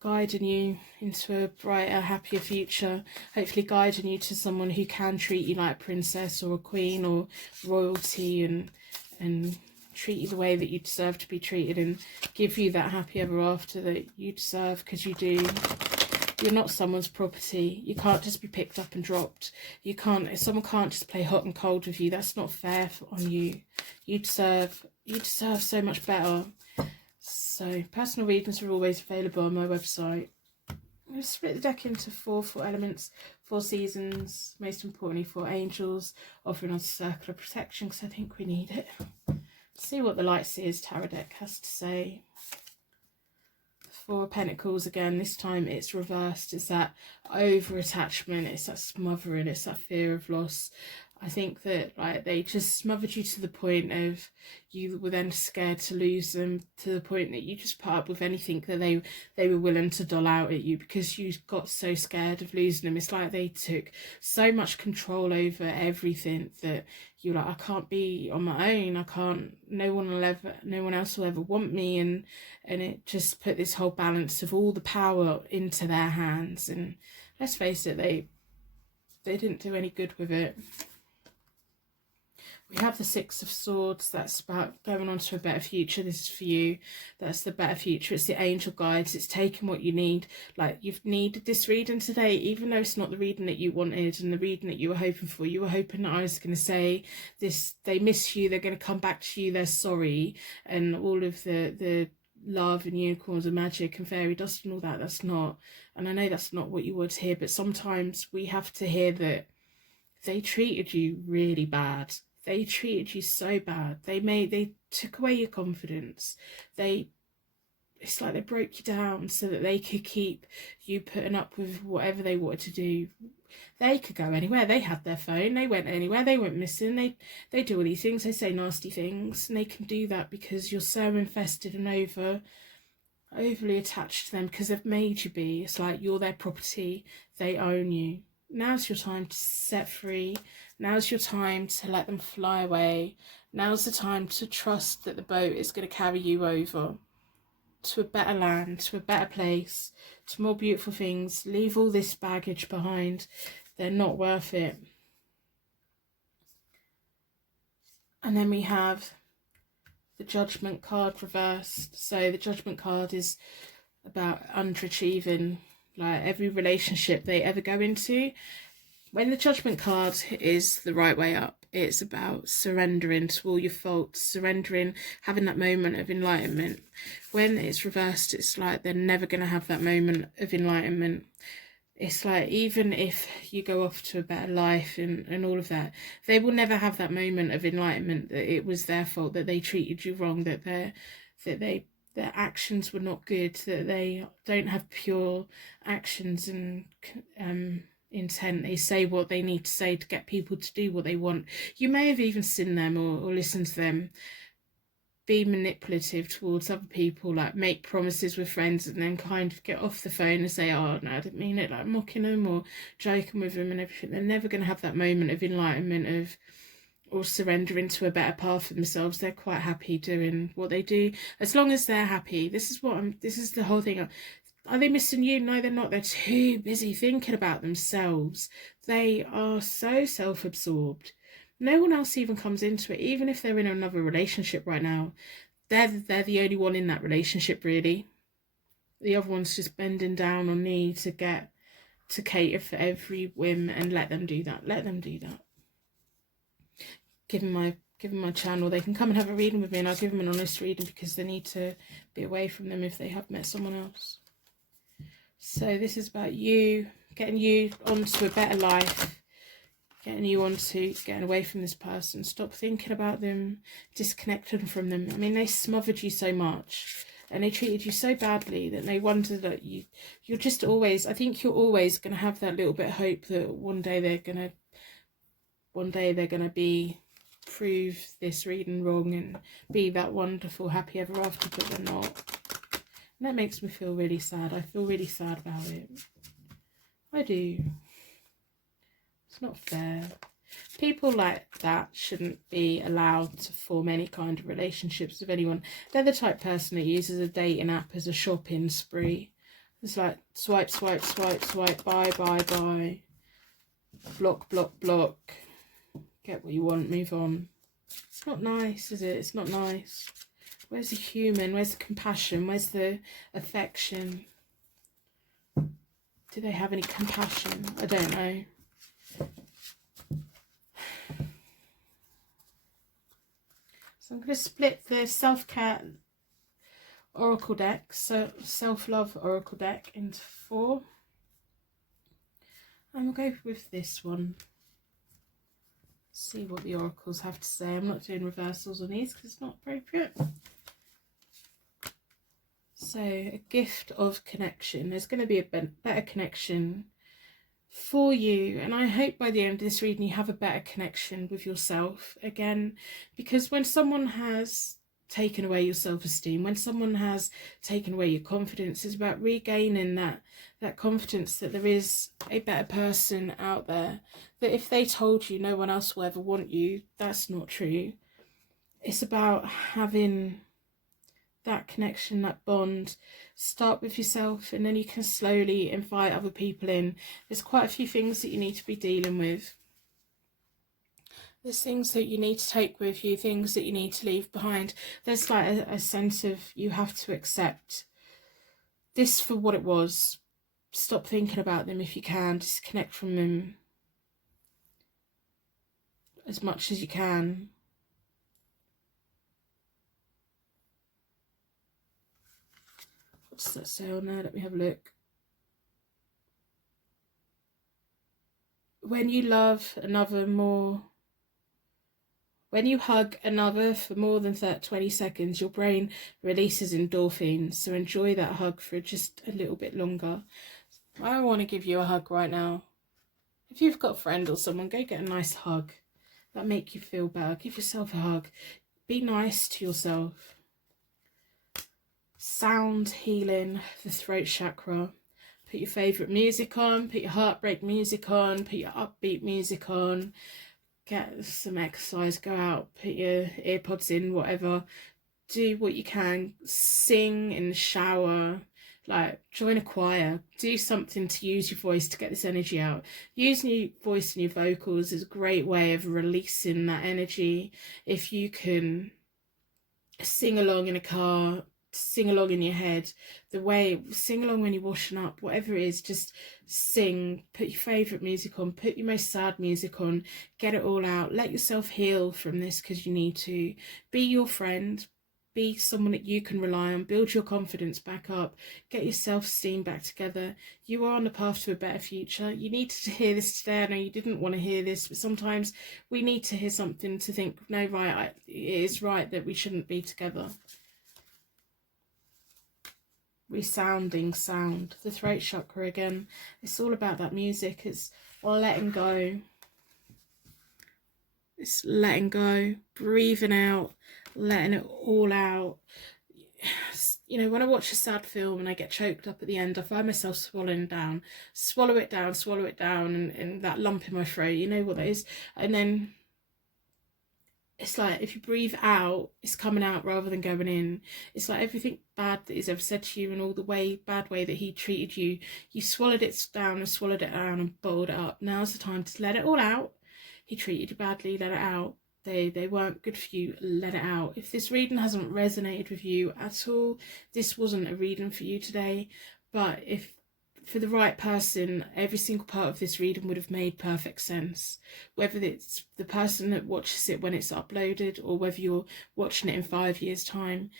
guiding you into a brighter, happier future. Hopefully guiding you to someone who can treat you like a princess or a queen or royalty, and treat you the way that you deserve to be treated, and give you that happy ever after that you deserve, because you do. You're not someone's property. You can't just be picked up and dropped. Someone can't just play hot and cold with you. That's not fair on you. You deserve so much better. So personal readings are always available on my website. I'm going to split the deck into four elements, 4 seasons, most importantly 4 angels, offering us a circle of protection, because I think we need it. Let's see what the Light Seers Tarot deck has to say. Four of Pentacles again. This time it's reversed. It's that over attachment, it's that smothering, it's that fear of loss. I think that like they just smothered you to the point of you were then scared to lose them, to the point that you just put up with anything that they were willing to doll out at you because you got so scared of losing them. It's like they took so much control over everything that you're like, I can't be on my own. I can't. No one else will ever want me, and it just put this whole balance of all the power into their hands. And let's face it, they didn't do any good with it. We have the Six of Swords. That's about going on to a better future. This is for you. That's the better future. It's the angel guides. It's taking what you need. Like, you've needed this reading today, even though it's not the reading that you wanted and the reading that you were hoping for. You were hoping that I was going to say this, they miss you, they're going to come back to you, they're sorry, and all of the love and unicorns and magic and fairy dust and all that. That's not, and I know that's not what you would hear, but sometimes we have to hear that they treated you really bad. They treated you so bad. They took away your confidence. It's like they broke you down so that they could keep you putting up with whatever they wanted to do. They could go anywhere. They had their phone. They went anywhere. They went missing. They do all these things. They say nasty things, and they can do that because you're so invested and overly attached to them because they've made you be. It's like you're their property. They own you. Now's your time to set free. Now's your time to let them fly away. Now's the time to trust that the boat is going to carry you over to a better land, to a better place, to more beautiful things. Leave all this baggage behind. They're not worth it. And then we have the Judgment card reversed. So the Judgment card is about underachieving. Like, every relationship they ever go into, when the Judgment card is the right way up, it's about surrendering to all your faults, surrendering, having that moment of enlightenment. When it's reversed, it's like they're never going to have that moment of enlightenment. It's like, even if you go off to a better life and all of that, they will never have that moment of enlightenment that it was their fault, that they treated you wrong, that their actions were not good, that they don't have pure actions and intent. They say what they need to say to get people to do what they want. You may have even seen them or listened to them be manipulative towards other people, like make promises with friends and then kind of get off the phone and say, oh no, I didn't mean it, like mocking them or joking with them and everything. They're never going to have that moment of enlightenment or surrendering to a better path for themselves. They're quite happy doing what they do as long as they're happy. This is the whole thing. Are they missing you? No, they're not. They're too busy thinking about themselves. They are so self-absorbed. No one else even comes into it. Even if they're in another relationship right now, they're the only one in that relationship, really. The other one's just bending down on knee to cater for every whim, and let them do that. Let them do that. Give them my channel. They can come and have a reading with me, and I'll give them an honest reading because they need to be away from them if they have met someone else. So this is about you, getting you onto a better life, getting you onto getting away from this person. Stop thinking about them, disconnecting from them. I mean, they smothered you so much and they treated you so badly that they wonder that you're just always, I think you're always going to have that little bit of hope that one day they're going to prove this reading wrong and be that wonderful happy ever after, but they're not. And that makes me feel really sad. I feel really sad about it. I do. It's not fair. People like that shouldn't be allowed to form any kind of relationships with anyone. They're the type of person that uses a dating app as a shopping spree. It's like swipe, swipe, swipe, swipe, buy, buy, buy. Block, block, block. Get what you want, move on. It's not nice, is it? It's not nice. Where's the human? Where's the compassion? Where's the affection? Do they have any compassion? I don't know. So I'm going to split the self-care oracle deck, so self-love oracle deck, into 4. And we'll go with this one. See what the oracles have to say. I'm not doing reversals on these because it's not appropriate. So a gift of connection. There's going to be a better connection for you, and I hope by the end of this reading you have a better connection with yourself again, because when someone has taken away your self-esteem, when someone has taken away your confidence, it's about regaining that confidence that there is a better person out there, that if they told you no one else will ever want you, that's not true. It's about having that connection, that bond. Start with yourself, and then you can slowly invite other people in. There's quite a few things that you need to be dealing with. There's things that you need to take with you, things that you need to leave behind. There's like a sense of you have to accept this for what it was. Stop thinking about them if you can. Disconnect from them as much as you can. What does that say on there? Let me have a look. When you love another more, when you hug another for more than 20 seconds, your brain releases endorphins. So enjoy that hug for just a little bit longer. I want to give you a hug right now. If you've got a friend or someone, go get a nice hug. That'll make you feel better. Give yourself a hug. Be nice to yourself. Sound healing, the throat chakra. Put your favourite music on. Put your heartbreak music on. Put your upbeat music on. Get some exercise, go out, put your earpods in, whatever. Do what you can. Sing in the shower, like join a choir. Do something to use your voice to get this energy out. Using your voice and your vocals is a great way of releasing that energy. If you can sing along in a car, sing along in your head, sing along when you're washing up, whatever it is, just sing. Put your favourite music on, put your most sad music on, get it all out. Let yourself heal from this, because you need to. Be your friend, be someone that you can rely on, build your confidence back up, get your self-esteem back together. You are on the path to a better future. You need to hear this today. I know you didn't want to hear this, but sometimes we need to hear something to think, no, right, it is right that we shouldn't be together. Resounding sound, the throat chakra again. It's all about that music. It's letting go. It's letting go, breathing out, letting it all out. You know, when I watch a sad film and I get choked up at the end, I find myself swallowing down. Swallow it down, and that lump in my throat, you know what that is? And then it's like, if you breathe out, it's coming out rather than going in. It's like everything bad that he's ever said to you and all the bad way that he treated you, you swallowed it down and bottled it up. Now's the time to let it all out. He treated you badly, let it out. They weren't good for you, let it out. If this reading hasn't resonated with you at all, this wasn't a reading for you today. But if for the right person, every single part of this reading would have made perfect sense. Whether it's the person that watches it when it's uploaded, or whether you're watching it in 5 years' time,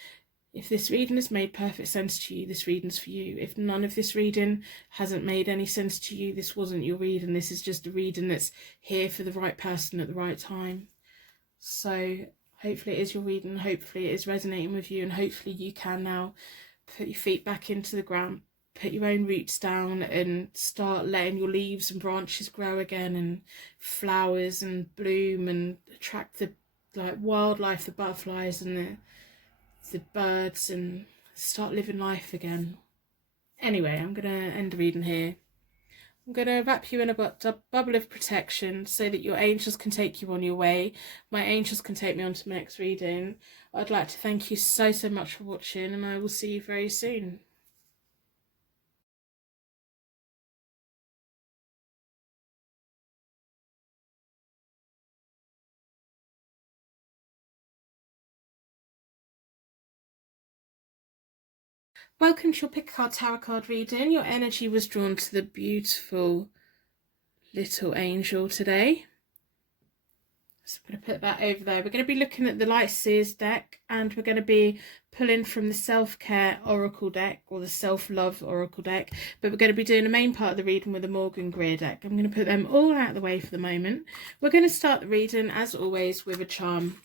if this reading has made perfect sense to you, this reading's for you. If none of this reading hasn't made any sense to you, this wasn't your reading. This is just a reading that's here for the right person at the right time. So hopefully it is your reading, hopefully it is resonating with you, and hopefully you can now put your feet back into the ground, put your own roots down, and start letting your leaves and branches grow again, and flowers and bloom, and attract the wildlife, the butterflies and the birds, and start living life again. Anyway, I'm going to end the reading here. I'm going to wrap you in a bubble of protection so that your angels can take you on your way. My angels can take me on to my next reading. I'd like to thank you so much for watching, and I will see you very soon. Welcome to your Pick a Card Tarot card reading. Your energy was drawn to the beautiful little angel today. So I'm going to put that over there. We're going to be looking at the Light Seers deck, and we're going to be pulling from the Self-Care Oracle deck, or the Self-Love Oracle deck, but we're going to be doing the main part of the reading with the Morgan Greer deck. I'm going to put them all out of the way for the moment. We're going to start the reading, as always, with a charm.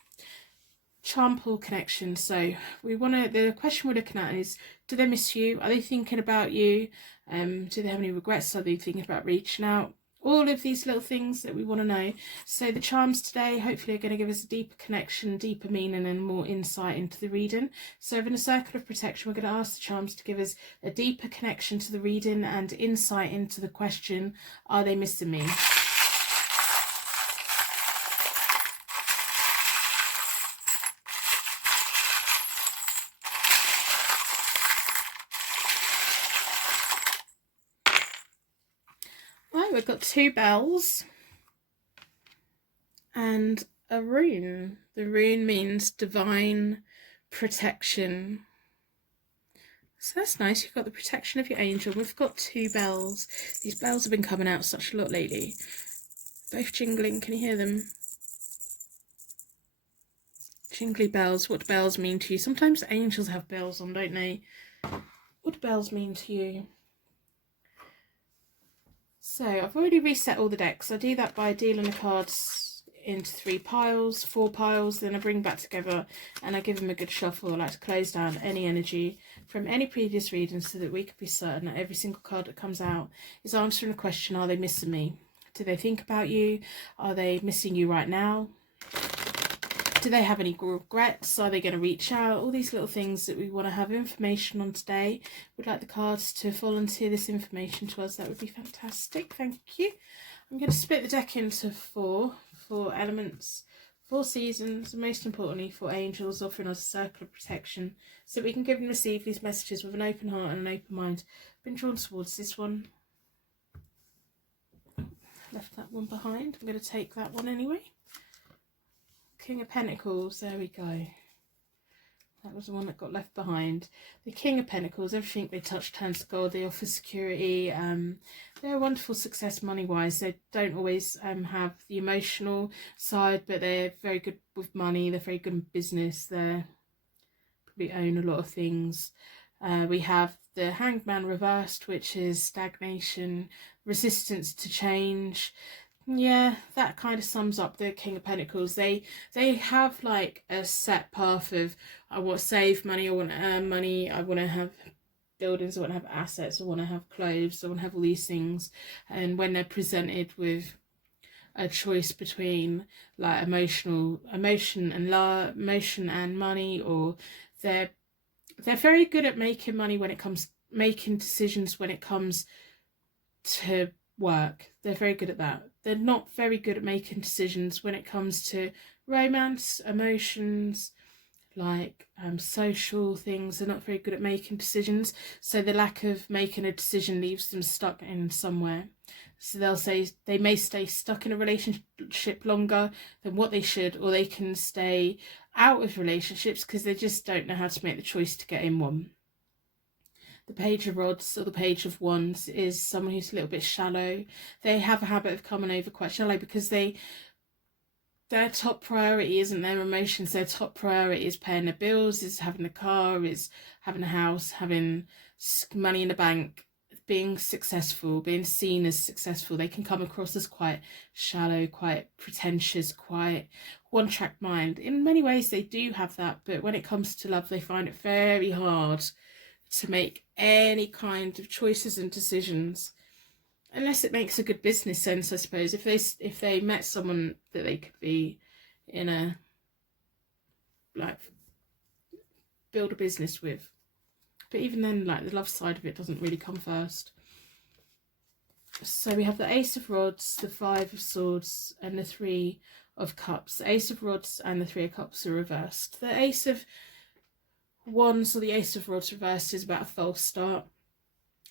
charm pool connection. So the question we're looking at is, do they miss you? Are they thinking about you? Do they have any regrets? Are they thinking about reaching out? All of these little things that we want to know. So the charms today hopefully are going to give us a deeper connection, deeper meaning, and more insight into the reading. So in a circle of protection, we're going to ask the charms to give us a deeper connection to the reading and insight into the question, are they missing me? Right, we've got 2 bells and a rune. The rune means divine protection. So that's nice. You've got the protection of your angel. We've got 2 bells. These bells have been coming out such a lot lately. Both jingling. Can you hear them? Jingly bells. What do bells mean to you? Sometimes angels have bells on, don't they? What do bells mean to you? So I've already reset all the decks. I do that by dealing the cards into 3 piles, 4 piles, then I bring back together and I give them a good shuffle. I like to close down any energy from any previous reading so that we can be certain that every single card that comes out is answering the question, are they missing me? Do they think about you? Are they missing you right now? Do they have any regrets? Are they going to reach out? All these little things that we want to have information on today. We'd like the cards to volunteer this information to us. That would be fantastic. Thank you. I'm going to split the deck into 4 elements, 4 seasons, and most importantly 4 angels, offering us a circle of protection so we can give and receive these messages with an open heart and an open mind. Been drawn towards this one. Left that one behind. I'm going to take that one anyway. King of Pentacles, there we go. That was the one that got left behind. The King of Pentacles, everything they touch turns to gold. They offer security. They're a wonderful success money-wise. They don't always have the emotional side, but they're very good with money. They're very good in business. They probably own a lot of things. We have the Hanged Man reversed, which is stagnation, resistance to change. Yeah, that kind of sums up the King of Pentacles. They have like a set path of, I want to save money, I want to earn money, I want to have buildings, I want to have assets, I want to have clothes, I want to have all these things. And when they're presented with a choice between like emotion and money, or they're very good at making money when it comes making decisions when it comes to work. They're very good at that. They're not very good at making decisions when it comes to romance, emotions, like social things. They're not very good at making decisions, so the lack of making a decision leaves them stuck in somewhere. So they'll say they may stay stuck in a relationship longer than what they should, or they can stay out of relationships because they just don't know how to make the choice to get in one. The Page of Rods or the Page of Wands is someone who's a little bit shallow. They have a habit of coming over quite shallow because their top priority isn't their emotions. Their top priority is paying their bills, is having a car, is having a house, having money in the bank, being successful, being seen as successful. They can come across as quite shallow, quite pretentious, quite one-track mind. In many ways they do have that, but when it comes to love they find it very hard to make any kind of choices and decisions, unless it makes a good business sense, I suppose. If they met someone that they could be in a like build a business with, but even then, like the love side of it doesn't really come first. So we have the Ace of Rods, the 5 of Swords, and the 3 of Cups. The Ace of Rods and the 3 of Cups are reversed. The Ace of Wands or the Ace of Rods reversed is about a false start.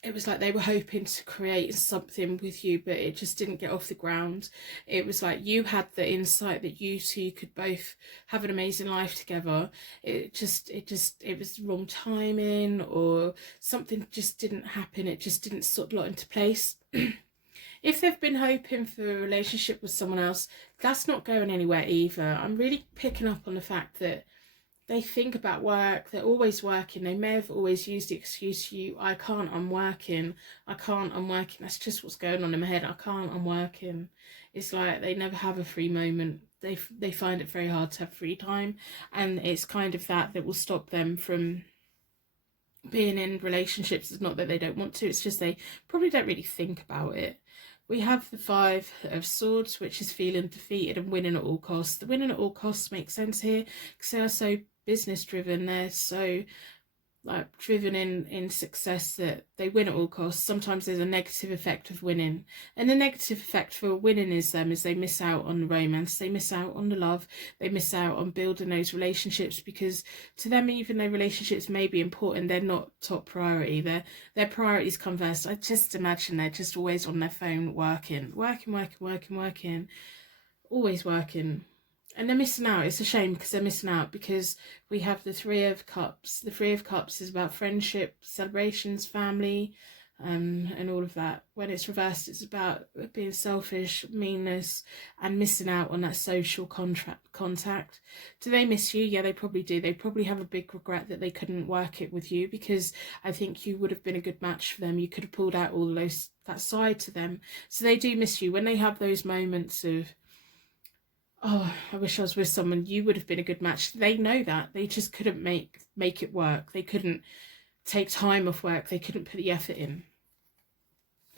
It was like they were hoping to create something with you, but it just didn't get off the ground. It was like you had the insight that you two could both have an amazing life together. It was wrong timing, or something just didn't happen. It just didn't sort of lot into place. If they've been hoping for a relationship with someone else, that's not going anywhere either. I'm really picking up on the fact that they think about work, they're always working. They may have always used the excuse, I can't, I'm working. I can't, I'm working. That's just what's going on in my head. I can't, I'm working. It's like they never have a free moment. They find it very hard to have free time, and it's kind of that will stop them from being in relationships. It's not that they don't want to, it's just they probably don't really think about it. We have the Five of Swords, which is feeling defeated and winning at all costs. The winning at all costs makes sense here because they are so business driven. They're so like driven in success that they win at all costs. Sometimes there's a negative effect of winning, and the negative effect for winning is they miss out on the romance, they miss out on the love, they miss out on building those relationships, because to them, even though relationships may be important, they're not top priority. Their priorities come first. I just imagine they're just always on their phone working, always working. And they're missing out. It's a shame because they're missing out, because we have the Three of Cups. The Three of Cups is about friendship, celebrations, family, and all of that. When it's reversed, it's about being selfish, meanness, and missing out on that social contact. Do they miss you? Yeah, they probably do. They probably have a big regret that they couldn't work it with you, because I think you would have been a good match for them. You could have pulled out all that side to them. So they do miss you. When they have those moments of, oh, I wish I was with someone, you would have been a good match. They know that. They just couldn't make it work. They couldn't take time off work. They couldn't put the effort in,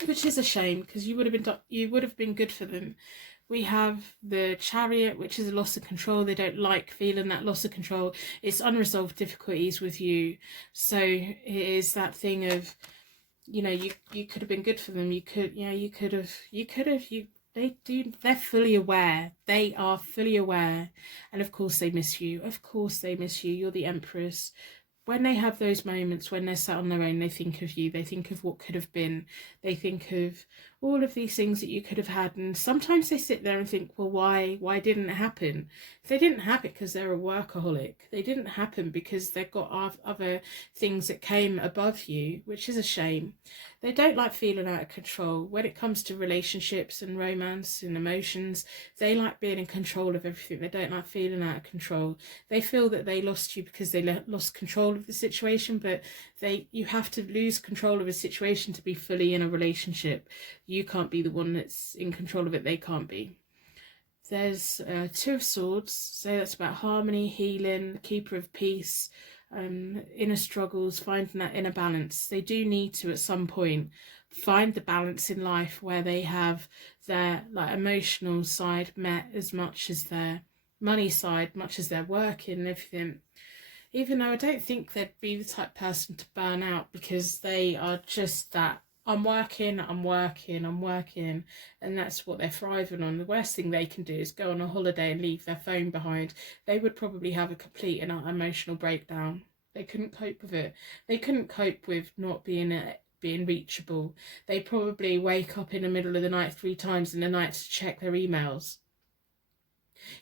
which is a shame, because you would have been good for them. We have the Chariot, which is a loss of control. They don't like feeling that loss of control. It's unresolved difficulties with you. So it is that thing of, you could have been good for them. They're fully aware. They are fully aware. And of course they miss you. You're the Empress. When they have those moments, when they're sat on their own, they think of you. They think of what could have been. They think of all of these things that you could have had. And sometimes they sit there and think, well, why didn't it happen? They didn't happen because they're a workaholic. They didn't happen because they've got other things that came above you, which is a shame. They don't like feeling out of control. When it comes to relationships and romance and emotions, they like being in control of everything. They don't like feeling out of control. They feel that they lost you because they lost control of the situation, but you have to lose control of a situation to be fully in a relationship. You can't be the one that's in control of it. They can't be. There's Two of Swords, so that's about harmony, healing, Keeper of Peace, inner struggles, finding that inner balance. They do need to at some point find the balance in life where they have their emotional side met as much as their money side, much as their work and everything. Even though I don't think they'd be the type of person to burn out, because they are just that, I'm working, and that's what they're thriving on. The worst thing they can do is go on a holiday and leave their phone behind. They would probably have a complete and utter emotional breakdown. They couldn't cope with it. They couldn't cope with not being reachable. They probably wake up in the middle of the night 3 times in the night to check their emails.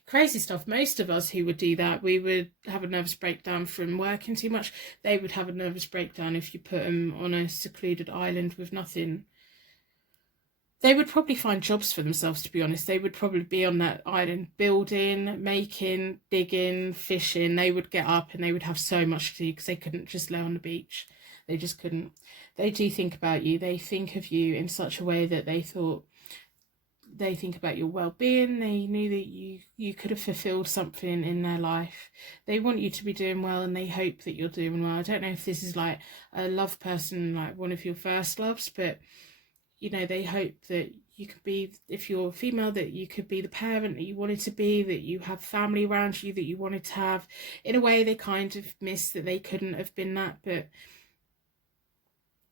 Crazy stuff. Most of us who would do that, we would have a nervous breakdown from working too much. They would have a nervous breakdown if you put them on a secluded island with nothing. They would probably find jobs for themselves, to be honest. They would probably be on that island building, making, digging, fishing. They would get up and they would have so much to do because they couldn't just lay on the beach. They just couldn't. They do think about you. They think of you in such a way that they think about your well-being. They knew that you could have fulfilled something in their life. They want you to be doing well, and they hope that you're doing well. I don't know if this is like a love person, like one of your first loves, but they hope that you could be, if you're female, that you could be the parent that you wanted to be, that you have family around you that you wanted to have. In a way, they kind of miss that they couldn't have been that,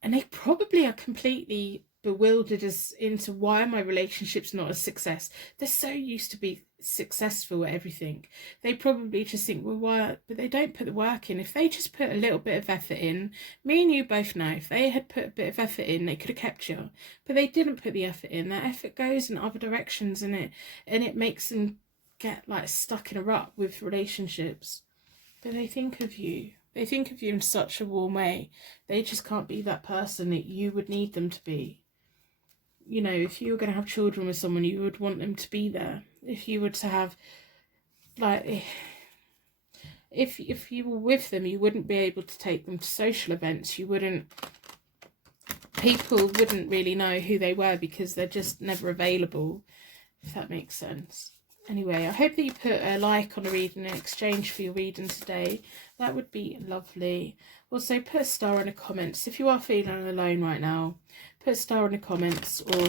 and they probably are completely bewildered as into why my relationship's not a success. They're so used to be successful at everything. They probably just think, well, why? But they don't put the work in. If they just put a little bit of effort in, me and you both know, if they had put a bit of effort in, they could have kept you. But they didn't put the effort in. That effort goes in other directions, and it makes them get stuck in a rut with relationships. But they think of you. They think of you in such a warm way. They just can't be that person that you would need them to be. If you were going to have children with someone, you would want them to be there. If you were to have, if you were with them, you wouldn't be able to take them to social events. People wouldn't really know who they were because they're just never available. if that makes sense. Anyway, I hope that you put a like on a reading in exchange for your reading today. That would be lovely. Also, put a star in the comments. If you are feeling alone right now, put a star in the comments, or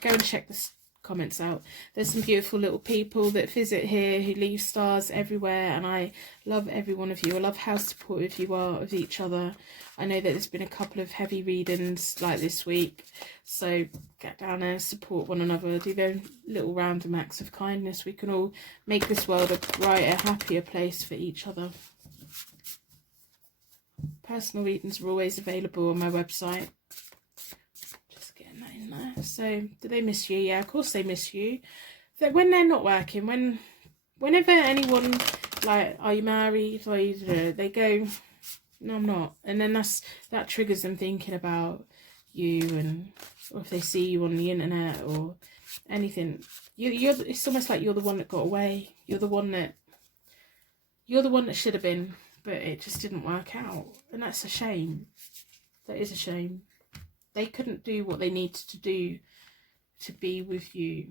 go and check the comments out. There's some beautiful little people that visit here who leave stars everywhere, and I love every one of you. I love how supportive you are of each other. I know that there's been a couple of heavy readings like this week, so get down there, support one another, do those little random acts of kindness. We can all make this world a brighter, happier place for each other. Personal readings are always available on my website. So, do they miss you? Yeah, of course they miss you. When they're not working, whenever anyone, like, are you married? Or they go, no, I'm not. And then that triggers them thinking about you, and or if they see you on the internet or anything. It's almost like you're the one that got away. You're the one that should have been, but it just didn't work out. And that's a shame. That is a shame. They couldn't do what they needed to do to be with you.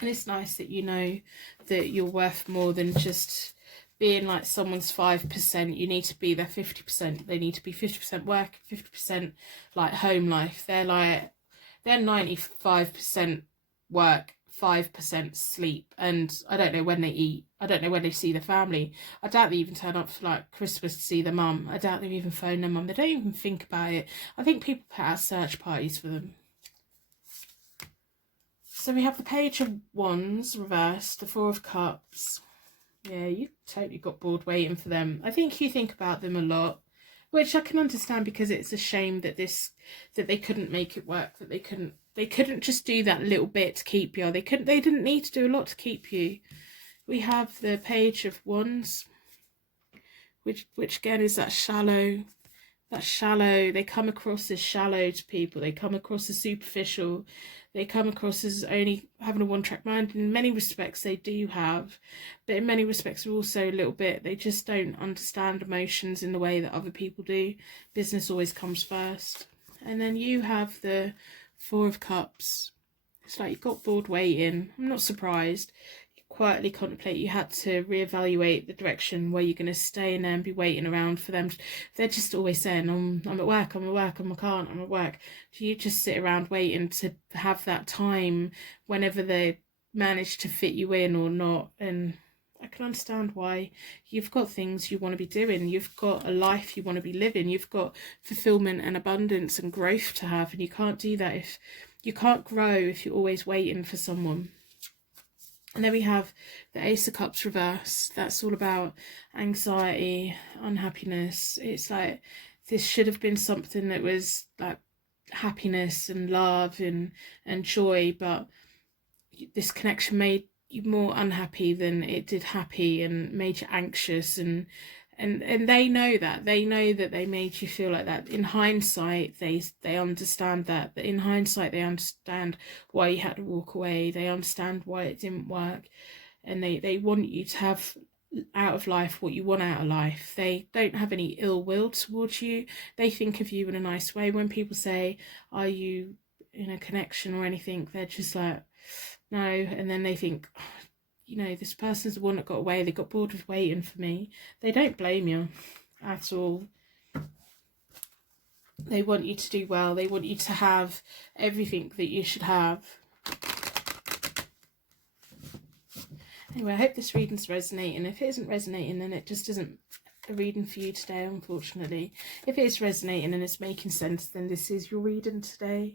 And it's nice that you know that you're worth more than just being like someone's 5%. You need to be their 50%. They need to be 50% work, 50% like home life. They're 95% work, 5% sleep, and I don't know when they eat. I don't know when they see their family. I doubt they even turn up for like Christmas to see their mum. I doubt they even phone their mum. They don't even think about it. I think people put out search parties for them. So we have the Page of Wands reversed, the Four of Cups. Yeah, you totally got bored waiting for them. I think you think about them a lot, which I can understand, because it's a shame that they couldn't make it work, that they couldn't just do that little bit to keep you. They didn't need to do a lot to keep you. We have the Page of Wands, which again is that shallow. They come across as shallow to people. They come across as superficial. They come across as only having a one-track mind. In many respects they do have, but in many respects they're also a little bit, they just don't understand emotions in the way that other people do. Business always comes first. And then you have the Four of Cups. It's like you got bored waiting. I'm not surprised. You quietly contemplate. You had to reevaluate the direction where you're going to stay in there and be waiting around for them. They're just always saying, I'm at work, I'm at work. Do you just sit around waiting to have that time whenever they manage to fit you in or not? And I can understand why. You've got things you want to be doing. You've got a life you want to be living. You've got fulfillment and abundance and growth to have. And you can't do that if you can't grow if you're always waiting for someone. And then we have the Ace of Cups reverse. That's all about anxiety, unhappiness. It's like this should have been something that was like happiness and love and joy, but this connection made you more unhappy than it did happy, and made you anxious, and they know that they made you feel like that. In hindsight they understand that in hindsight they understand why you had to walk away. They understand why it didn't work, and they want you to have out of life what you want out of life. They don't have any ill will towards you. They think of you in a nice way. When people say, are you in a connection or anything, they're just like, no. And then they think, you know, this person's the one that got away. They got bored with waiting for me. They don't blame you at all. They want you to do well. They want you to have everything that you should have. Anyway, I hope this reading's resonating. If it isn't resonating, then it just isn't a reading for you today, unfortunately. If it is resonating and it's making sense, then this is your reading today.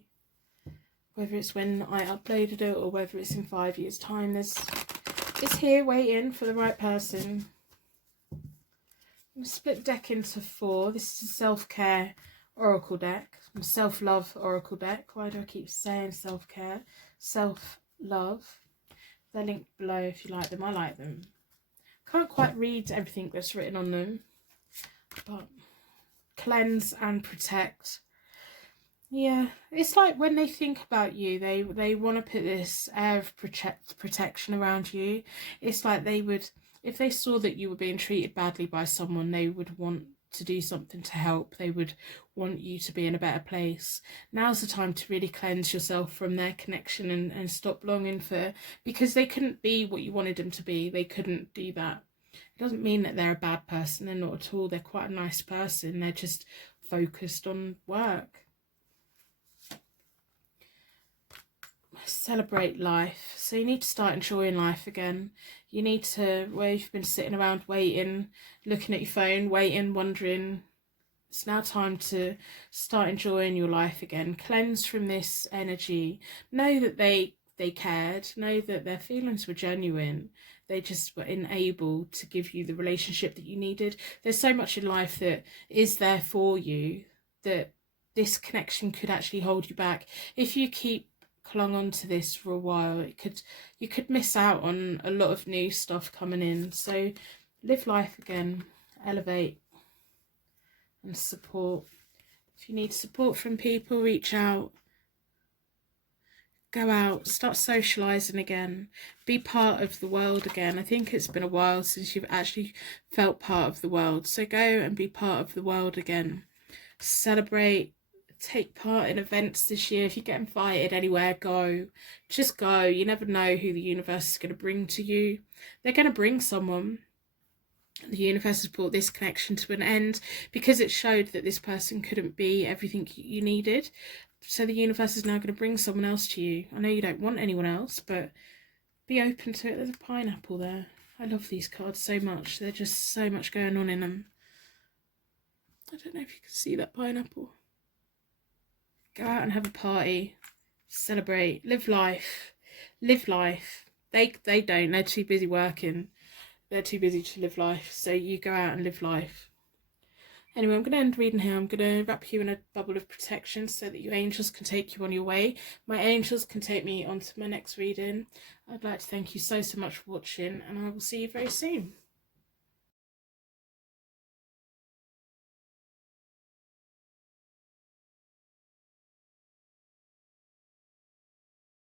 Whether it's when I uploaded it or whether it's in 5 years' time, it's here waiting for the right person. I'm going to split the deck into 4. This is a self-care oracle deck. Self-love oracle deck. Why do I keep saying self-care? Self-love. They're linked below if you like them. I like them. Can't quite read everything that's written on them, but cleanse and protect. Yeah, it's like when they think about you, they want to put this air of protection around you. It's like they would, if they saw that you were being treated badly by someone, they would want to do something to help. They would want you to be in a better place. Now's the time to really cleanse yourself from their connection and stop longing for, because they couldn't be what you wanted them to be. They couldn't do that. It doesn't mean that they're a bad person. They're not at all. They're quite a nice person. They're just focused on work. Celebrate life. So you need to start enjoying life again. You need to, where you've been sitting around waiting, looking at your phone, waiting, wondering, it's now time to start enjoying your life again. Cleanse from this energy. Know that they cared. Know that their feelings were genuine. They just were unable to give you the relationship that you needed. There's so much in life that is there for you that this connection could actually hold you back. If you keep clung on to this for a while, you could miss out on a lot of new stuff coming in. So live life again, elevate and support. If you need support from people, reach out, go out, start socializing again, be part of the world again. I think it's been a while since you've actually felt part of the world, so go and be part of the world again. Celebrate, take part in events this year. If you get invited anywhere, go. Just go. You never know who the universe is going to bring to you. They're going to bring someone. The universe has brought this connection to an end because it showed that this person couldn't be everything you needed. So the universe is now going to bring someone else to you. I know you don't want anyone else, but be open to it. There's a pineapple there. I love these cards so much. There's just so much going on in them. I don't know if you can see that pineapple. Go out and have a party, celebrate, live life, live life. They don't, they're too busy working. They're too busy to live life, so you go out and live life. Anyway, I'm going to end reading here. I'm going to wrap you in a bubble of protection so that your angels can take you on your way. My angels can take me on to my next reading. I'd like to thank you so much for watching, and I will see you very soon.